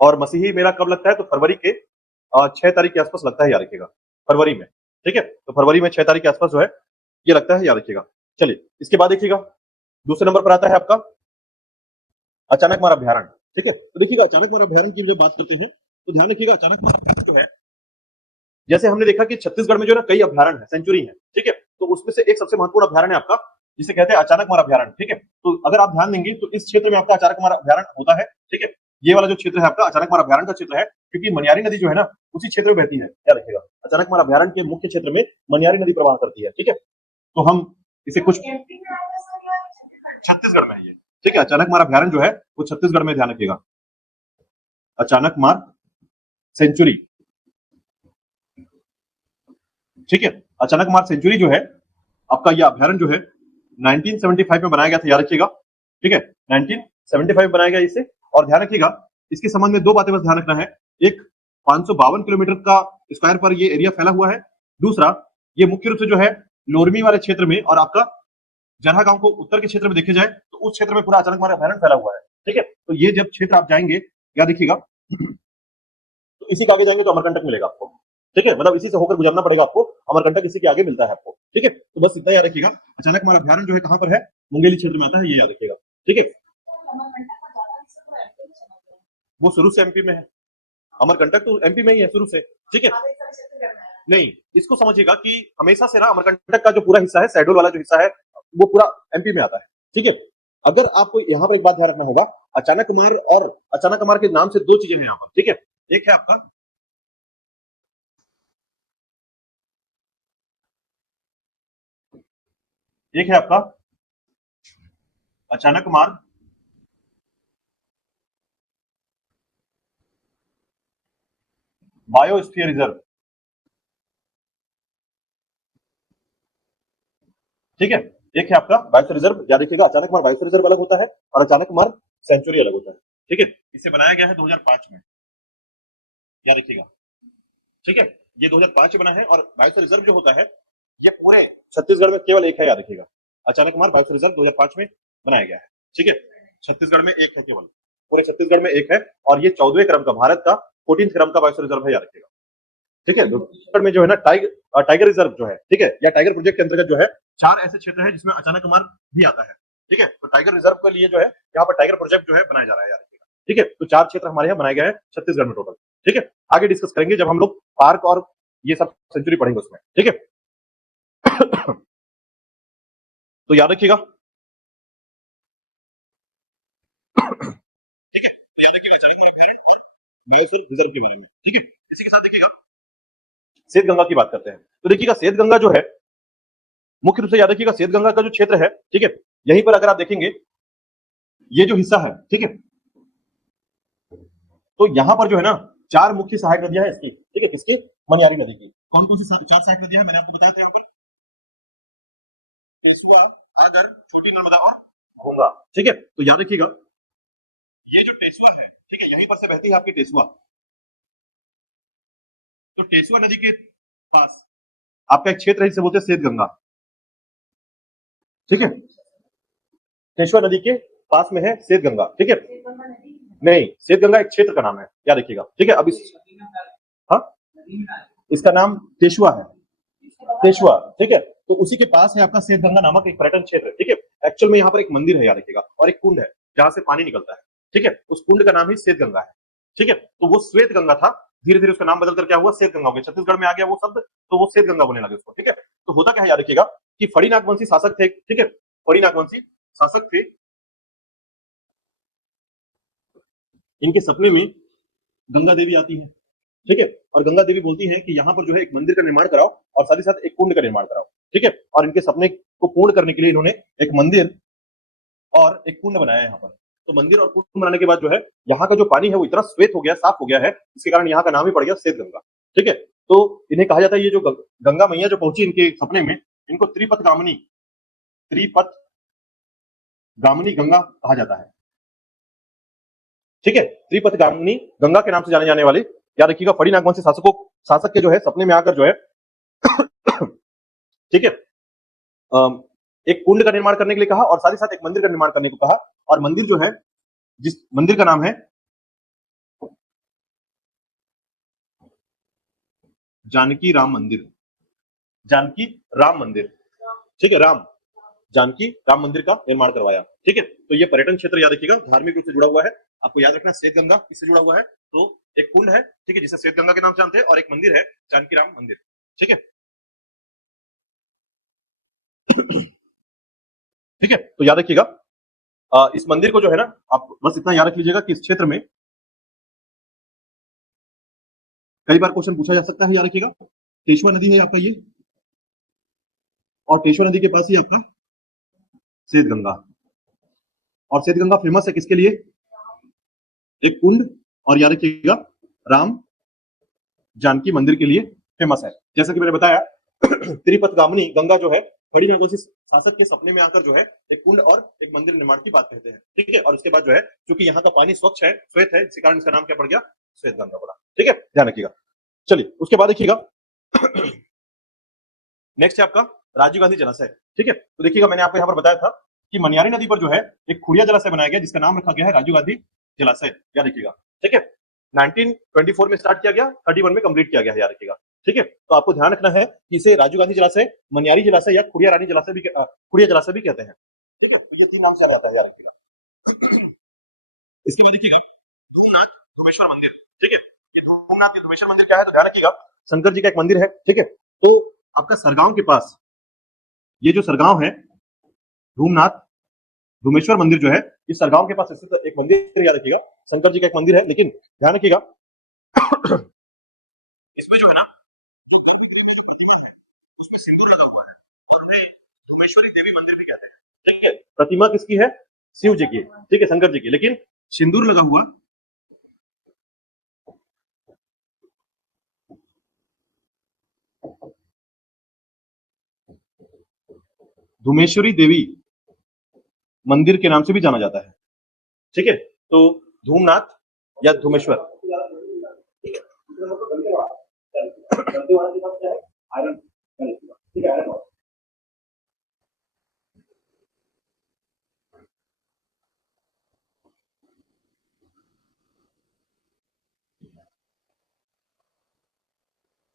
और मसीही मेला कब लगता है, तो फरवरी के 6 तारीख के आसपास लगता है, याद रखिएगा, फरवरी में, ठीक है। तो फरवरी में 6 तारीख के आसपास जो है ये लगता है, याद रखिएगा। चलिए इसके बाद देखिएगा दूसरे नंबर पर आता है आपका अचानक मार अभ्यारण्य, ठीक है। तो देखिएगा अचानक मार अभ्यारण्य की जब बात करते हैं तो ध्यान रखिएगा अचानक मार अभ्यारण्य जो है, जैसे हमने देखा कि छत्तीसगढ़ में जो है ना कई अभ्यारण्य है, सेंचुरी है, ठीक है। तो उसमें से एक सबसे महत्वपूर्ण अभ्यारण्य है आपका जिसे कहते हैं अचानक मार अभ्यारण्य, ठीक है। तो अगर आप ध्यान देंगे तो इस क्षेत्र में आपका अचानक मार अभ्यारण्य होता है, ठीक है। ये वाला जो क्षेत्र है आपका अचानक मार अभ्यारण्य का क्षेत्र है, क्योंकि मनियारी नदी जो है ना उसी क्षेत्र में बहती है, क्या रखेगा, अचानक मार अभ्यारण्य के मुख्य क्षेत्र में मनियारी नदी प्रवाह करती है, ठीक है। तो हम इसे कुछ छत्तीसगढ़ में है ये, ठीक है। अचानक मार अभ्यारण्य जो है वो छत्तीसगढ़ में, ध्यान रखिएगा, अचानक मार सेंचुरी, ठीक है। अचानक मार सेंचुरी जो है आपका ये अभ्यारण्य जो है 1975 में बनाया गया था, याद रखिएगा, ठीक है, 1975 में बनाया गया इसे। और ध्यान रखिएगा इसके संबंध में दो बातें बस ध्यान रखना है, एक 552 किलोमीटर का स्क्वायर पर ये एरिया फैला हुआ है, दूसरा ये मुख्य रूप से जो है लोरमी वाले क्षेत्र में और आपका जरहा गांव को उत्तर के क्षेत्र में देखे जाए तो उस क्षेत्र में पूरा अचानक मार अभ्यारण्य फैला हुआ है, ठीक है। तो ये जब क्षेत्र आप जाएंगे याद रखिएगा तो इसी के आगे जाएंगे तो अमरकंटक मिलेगा आपको, ठीक है, मतलब इसी से होकर गुजरना पड़ेगा आपको, अमरकंटक इसी के आगे मिलता है आपको, ठीक है। तो बस इतना याद रखिएगा अचानक मार अभ्यारण्य जो है कहां पर है, मुंगेली क्षेत्र में आता है, ये याद रखिएगा, ठीक है। वो शुरू से एमपी में है, अमरकंटक तो एमपी में ही है शुरू से, ठीक है। नहीं, इसको समझिएगा कि हमेशा से ना अमरकंटक का जो पूरा हिस्सा है, शहडोल वाला जो हिस्सा है वो पूरा एमपी में आता है, ठीक है। अगर आपको यहाँ पर एक बात ध्यान रखना होगा, अचानक मार और अचानक मार के नाम से दो चीजें हैं यहाँ पर, ठीक है। एक है आपका अचानक मार बायोस्फीयर रिजर्व, ठीक है। एक है आपका बायोस्फीयर रिजर्व, याद रखिएगा अचानक मार बायोस्फीयर रिजर्व अलग होता है और अचानक मार सेंचुरी अलग होता है, ठीक है। इसे बनाया गया है 2005 में, याद रखिएगा, ठीक है। ये 2005 में बना है और बायोस्फीयर रिजर्व जो होता है ये पूरे छत्तीसगढ़ में केवल एक है, याद रखिएगा, अचानक मार बायोस्फीयर रिजर्व 2005 में बनाया गया है, ठीक है। छत्तीसगढ़ में एक है केवल, पूरे छत्तीसगढ़ में एक है और ये 14वें क्रम का, भारत का 14th क्रम का बायोस्फीयर रिजर्व है, याद रखिएगा, ठीक है। छत्तीसगढ़ में जो है ना टाइगर रिजर्व जो है, ठीक है, या टाइगर प्रोजेक्ट के अंतर्गत जो है 4 ऐसे क्षेत्र है जिसमें अचानक मार भी आता है, ठीक है। तो टाइगर रिजर्व के लिए जो है यहाँ पर टाइगर प्रोजेक्ट जो है बनाया जा रहा है, याद रखिएगा, ठीक है। तो 4 क्षेत्र हमारे यहाँ बनाए गए हैं छत्तीसगढ़ में टोटल, ठीक है। आगे डिस्कस करेंगे जब हम लोग पार्क और ये सब सेंचुरी पढ़ेंगे उसमें, ठीक है। तो याद रखिएगा, याद रखिएगा बायोस्फीयर रिजर्व के बारे में, ठीक है। इसी के साथ देखिएगा श्वेत गंगा की बात करते हैं। तो देखिएगा श्वेत गंगा जो है, मुख्य रूप से याद रखिएगा श्वेत गंगा का जो क्षेत्र है, ठीक है, यहीं पर अगर आप देखेंगे ये जो हिस्सा है, ठीक है, तो यहां पर जो है ना 4 मुख्य सहायक नदियां हैं इसकी, ठीक है, किसकी? मनियारी नदी की। कौन कौन सी 4 सहायक नदियां हैं मैंने आपको बताया था यहाँ पर? केसुआ, आगर, छोटी नर्मदा और गंगा, ठीक है। तो याद रखिएगा ये जो टेसुआ है, ठीक है, यहीं पर से बहती है आपकी टेसुआ। तो टेसुआ नदी के पास आपका एक क्षेत्र है जिसे बोलते हैं श्वेत गंगा, ठीक है। टेसुआ नदी के पास में है श्वेत गंगा, ठीक है। नहीं, श्वेत गंगा एक क्षेत्र का नाम है, याद रखिएगा, ठीक है। अब इस हाँ, इसका नाम टेसुआ है, टेसुआ, ठीक है। तो उसी के पास है आपका श्वेत गंगा नामक एक पर्यटन क्षेत्र, ठीक है। एक्चुअल में यहाँ पर एक मंदिर है, याद रखिएगा, और एक कुंड है जहां से पानी निकलता है, ठीक है। उस कुंड का नाम ही श्वेत गंगा है, ठीक है। तो वो श्वेत गंगा था, धीरे धीरे उसका नाम बदलकर क्या हुआ? श्वेत गंगा हो गया। छत्तीसगढ़ में आ गया वो शब्द, तो वो श्वेत गंगा बोलने लगे उसको, ठीक है। तो होता क्या है, याद रखिएगा कि फड़ी नागवंशी शासक थे, ठीक है, फड़ी नागवंशी शासक थे। इनके सपने में गंगा देवी आती है, ठीक है, और गंगा देवी बोलती है कि यहाँ पर जो है एक मंदिर का निर्माण कराओ और साथ ही साथ एक कुंड का निर्माण कराओ, ठीक है। और इनके सपने को पूर्ण करने के लिए इन्होंने एक मंदिर और एक कुंड बनाया यहाँ पर। तो मंदिर और कुंड बनाने के बाद जो है यहाँ का जो पानी है वो इतना श्वेत हो गया, साफ हो गया है, इसके कारण यहाँ का नाम ही पड़ गया श्वेत गंगा, ठीक है। तो इन्हें कहा जाता है, ये जो गंगा मैया जो पहुंची इनके सपने में, इनको त्रिपथगामिनी, त्रिपथगामिनी गंगा कहा जाता है, ठीक है। त्रिपथगामिनी गंगा के नाम से जाने जाने वाले, याद रखिएगा, फड़ी नागवंशी शासक के जो है सपने में आकर जो है ठीक है, एक कुंड का निर्माण करने के लिए कहा और साथ ही साथ एक मंदिर का निर्माण करने को कहा। और मंदिर जो है, जिस मंदिर का नाम है जानकी राम मंदिर, जानकी राम मंदिर, ठीक है, राम जानकी राम मंदिर का निर्माण करवाया, ठीक है। तो ये पर्यटन क्षेत्र याद रखिएगा, धार्मिक रूप से जुड़ा हुआ है, आपको याद रखना श्वेत गंगा इससे जुड़ा हुआ है। तो एक कुंड है, ठीक है, जिसे श्वेत गंगा के नाम से जानते हैं, और एक मंदिर है जानकी राम मंदिर, ठीक है, ठीक है। तो याद रखिएगा इस मंदिर को जो है ना, आप बस इतना याद रख लीजिएगा कि इस क्षेत्र में कई बार क्वेश्चन पूछा जा सकता है, याद रखिएगा। टेसुआ नदी है आपका ये, और टेसुआ नदी के पास ही आपका श्वेत गंगा, और श्वेत गंगा फेमस है किसके लिए? एक कुंड, और याद रखिएगा राम जानकी मंदिर के लिए फेमस है। जैसा कि मैंने बताया त्रिपथगामिनी गंगा जो है फड़ी नागवंशी शासक के सपने में आकर जो है एक कुंड और एक मंदिर निर्माण की बात कहते हैं, ठीक है। और उसके बाद जो है, क्योंकि यहाँ का पानी स्वच्छ है, श्वेत है, इसी कारण इसका नाम क्या पड़ गया? श्वेत गंगा पड़ा, ठीक है, ध्यान रखिएगा। चलिए उसके बाद देखिएगा नेक्स्ट है आपका राजीव गांधी जलाशय, ठीक है। तो देखिएगा मैंने आपको यहाँ पर बताया था कि मनियारी नदी पर जो है एक खुड़िया जलाशय बनाया गया जिसका नाम रखा गया है राजीव गांधी जलाशय, याद रखिएगा, ठीक है। 1924 में स्टार्ट किया गया, 31 में कंप्लीट किया गया है, याद रखिएगा, ठीक है। तो आपको ध्यान रखना है कि इसे राजीव गांधी जलाशय, मनियारी जलाशय या खुड़िया रानी जलाशय भी, खुड़िया जलाशय भी कहते हैं, ठीक है। तो ये 3 नाम से जाना जाता है, याद रखिएगा। इसके बाद देखिएगा धुमेश्वर मंदिर, ठीक है। ये धूमनाथ के धुमेश्वर मंदिर क्या है, तो ध्यान रखिएगा शंकर जी का एक मंदिर है, ठीक है। तो आपका सरगांव के पास ये जो सरगांव है धूमनाथ धुमेश्वर मंदिर जो है, इस सरगांव के पास स्थित एक मंदिर, याद रखिएगा, शंकर जी का एक मंदिर है। लेकिन ध्यान रखिएगा इसमें जो है ना, उसमें सिंदूर लगा हुआ है और उन्हें धुमेश्वरी देवी मंदिर भी कहते हैं, ठीक है। प्रतिमा किसकी है? शिव जी की, ठीक है, शंकर जी की, लेकिन सिंदूर लगा हुआ धुमेश्वरी देवी मंदिर के नाम से भी जाना जाता है, ठीक है। तो धूमनाथ या धुमेश्वर,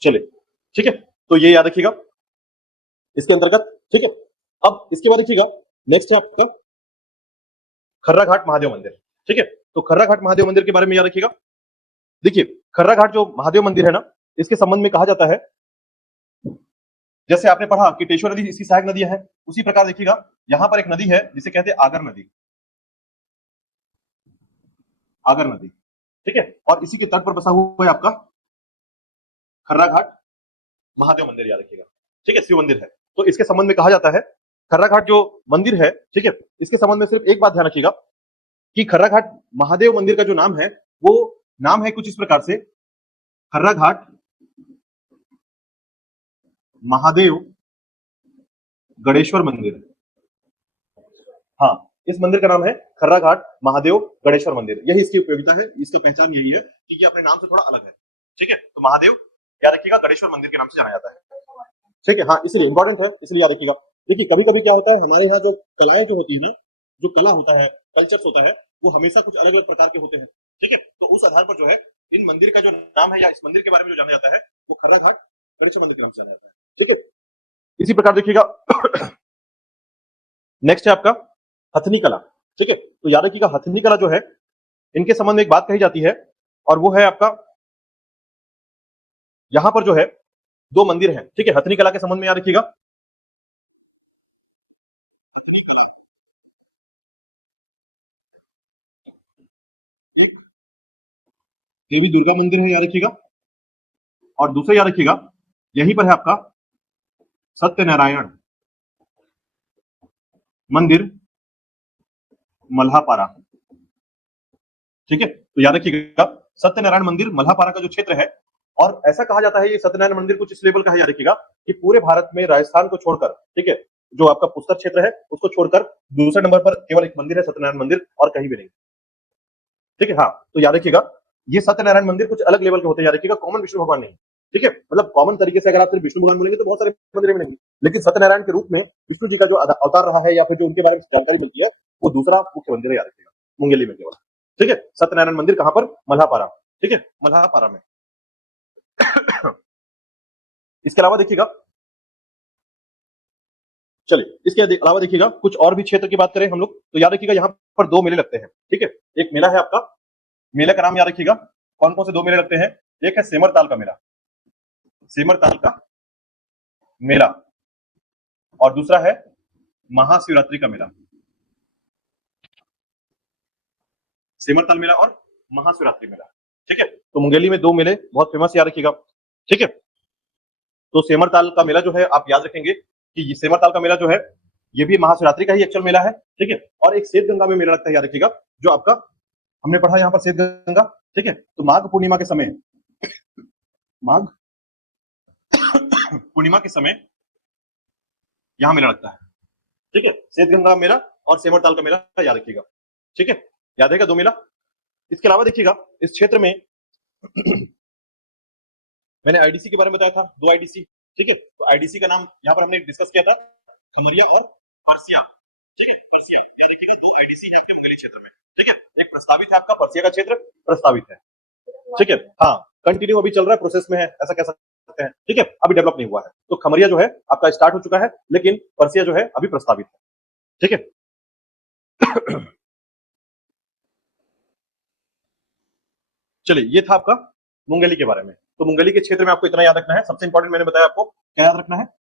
चलिए, ठीक है। तो ये याद रखिएगा इसके अंतर्गत, ठीक है। अब इसके बाद देखिएगा नेक्स्ट है आपका खर्रा घाट महादेव मंदिर, ठीक है। तो खर्रा घाट महादेव मंदिर के बारे में याद रखिएगा। देखिए खर्रा घाट जो महादेव मंदिर है ना, इसके संबंध में कहा जाता है जैसे आपने पढ़ा कि टेश्वर नदी इसकी सहायक नदी है, उसी प्रकार देखिएगा यहां पर एक नदी है जिसे कहते हैं आगर नदी, आगर नदी, ठीक है। और इसी के तट पर बसा हुआ है आपका खर्रा घाट महादेव मंदिर, याद रखिएगा, ठीक है, शिव मंदिर है। तो इसके संबंध में कहा जाता है खर्रा घाट जो मंदिर है, ठीक है, इसके संबंध में सिर्फ एक बात ध्यान रखिएगा कि खर्रा घाट महादेव मंदिर का जो नाम है वो नाम है कुछ इस प्रकार से, खर्रा घाट महादेव गणेश्वर मंदिर। हाँ, इस मंदिर का नाम है खर्रा घाट महादेव गणेश्वर मंदिर, यही इसकी उपयोगिता है, इसका पहचान यही है कि ये अपने नाम से थोड़ा अलग है, ठीक है। तो महादेव याद रखिएगा गणेश्वर मंदिर के नाम से जाना जाता है, ठीक है। हाँ, इसलिए इंपॉर्टेंट है, इसलिए याद रखिएगा। देखिए कभी कभी क्या होता है हमारे यहाँ जो कलाएं जो होती है ना, जो कला होता है, कल्चर्स होता है, वो हमेशा कुछ अलग अलग प्रकार के होते हैं, ठीक है। तो उस आधार पर जो है इन मंदिर का जो नाम है या इस मंदिर के बारे में जो जाना जाता है वो खर्रा घाट गणेश्वर मंदिर के नाम से जाना जाता है, ठीक है। इसी प्रकार देखिएगा नेक्स्ट है आपका हथनी कला, ठीक है। तो याद रखिएगा हथनी कला जो है इनके संबंध में एक बात कही जाती है और वो है आपका यहां पर जो है दो मंदिर हैं, ठीक है। हथनी कला के संबंध में याद रखिएगा एक देवी दुर्गा मंदिर है, याद रखिएगा, और दूसरा याद रखिएगा यहीं पर है आपका सत्यनारायण मंदिर मल्हापारा, ठीक है। तो याद रखिएगा सत्यनारायण मंदिर मल्हापारा का जो क्षेत्र है, और ऐसा कहा जाता है ये सत्यनारायण मंदिर कुछ इस लेवल का है, याद रखिएगा कि पूरे भारत में राजस्थान को छोड़कर, ठीक है, जो आपका पुष्कर क्षेत्र है उसको छोड़कर दूसरे नंबर पर केवल एक मंदिर है सत्यनारायण मंदिर, और कहीं भी नहीं, ठीक है। हाँ, तो याद रखिएगा ये सत्यनारायण मंदिर कुछ अलग लेवल के होते हैं, याद रखिएगा, कॉमन विष्णु भगवान नहीं, ठीक है। मतलब कॉमन तरीके से अगर आप सिर्फ विष्णु भगवान बोलेंगे तो बहुत सारे मंदिर मिलेंगे, लेकिन सत्यनारायण के रूप में विष्णु जी का जो अवतार रहा है या फिर जो उनके बारे में जानकारी मिलती है वो दूसरा मुख्य मंदिर है, याद रखिएगा, मुंगेली में केवल, ठीक है। सत्यनारायण मंदिर कहां पर? मल्हापारा, ठीक है, मल्हापारा में। इसके अलावा देखिएगा, चलिए इसके अलावा देखिएगा कुछ और भी क्षेत्र की बात करें हम लोग तो याद रखिएगा यहाँ पर दो मेले लगते हैं, ठीक है। एक मेला है आपका, मेले का नाम याद रखिएगा, कौन कौन से दो मेले लगते हैं, एक है सेमरताल का मेला, सेमरताल का मेला, और दूसरा है महाशिवरात्रि का मेला, सेमरताल मेला और महाशिवरात्रि मेला, ठीक है। तो मुंगेली में दो मेले बहुत फेमस, याद रखिएगा, ठीक है। तो सेमरताल का मेला जो है आप याद रखेंगे कि ये सेमरताल का मेला जो है ये भी महाशिवरात्रि का ही एक्चुअल मेला है, ठीक है। और एक श्वेत गंगा में मेला लगता है, याद रखिएगा, जो आपका हमने पढ़ा यहाँ पर श्वेत गंगा, ठीक है। तो माघ पूर्णिमा के समय, माघ पूर्णिमा के समय यहाँ मेला लगता है, ठीक है। श्वेत गंगा मेला और सेमरताल का मेला याद रखिएगा, ठीक है, याद रहेगा दो मेला। इसके अलावा देखिएगा इस क्षेत्र में मैंने आईडीसी के बारे में बताया था, दो आईडीसी, ठीक है। तो आईडीसी का नाम यहाँ पर हमने डिस्कस किया था, खमरिया और परसिया, ठीक है, परसिया, याद रखिएगा दो आईडीसी है आपके मुंगेली क्षेत्र में, ठीक है। एक प्रस्तावित है आपका परसिया का क्षेत्र, प्रस्तावित है, ठीक है। हाँ, कंटिन्यू अभी चल रहा है, प्रोसेस में है, ऐसा कह सकते हैं, ठीक है, अभी डेवलप नहीं हुआ है। तो खमरिया जो है आपका स्टार्ट हो चुका है, लेकिन परसिया जो है अभी प्रस्तावित है, ठीक है। चलिए ये था आपका मुंगेली के बारे में। तो मुंगेली के क्षेत्र में आपको इतना याद रखना है, सबसे इंपॉर्टेंट मैंने बताया आपको क्या याद रखना है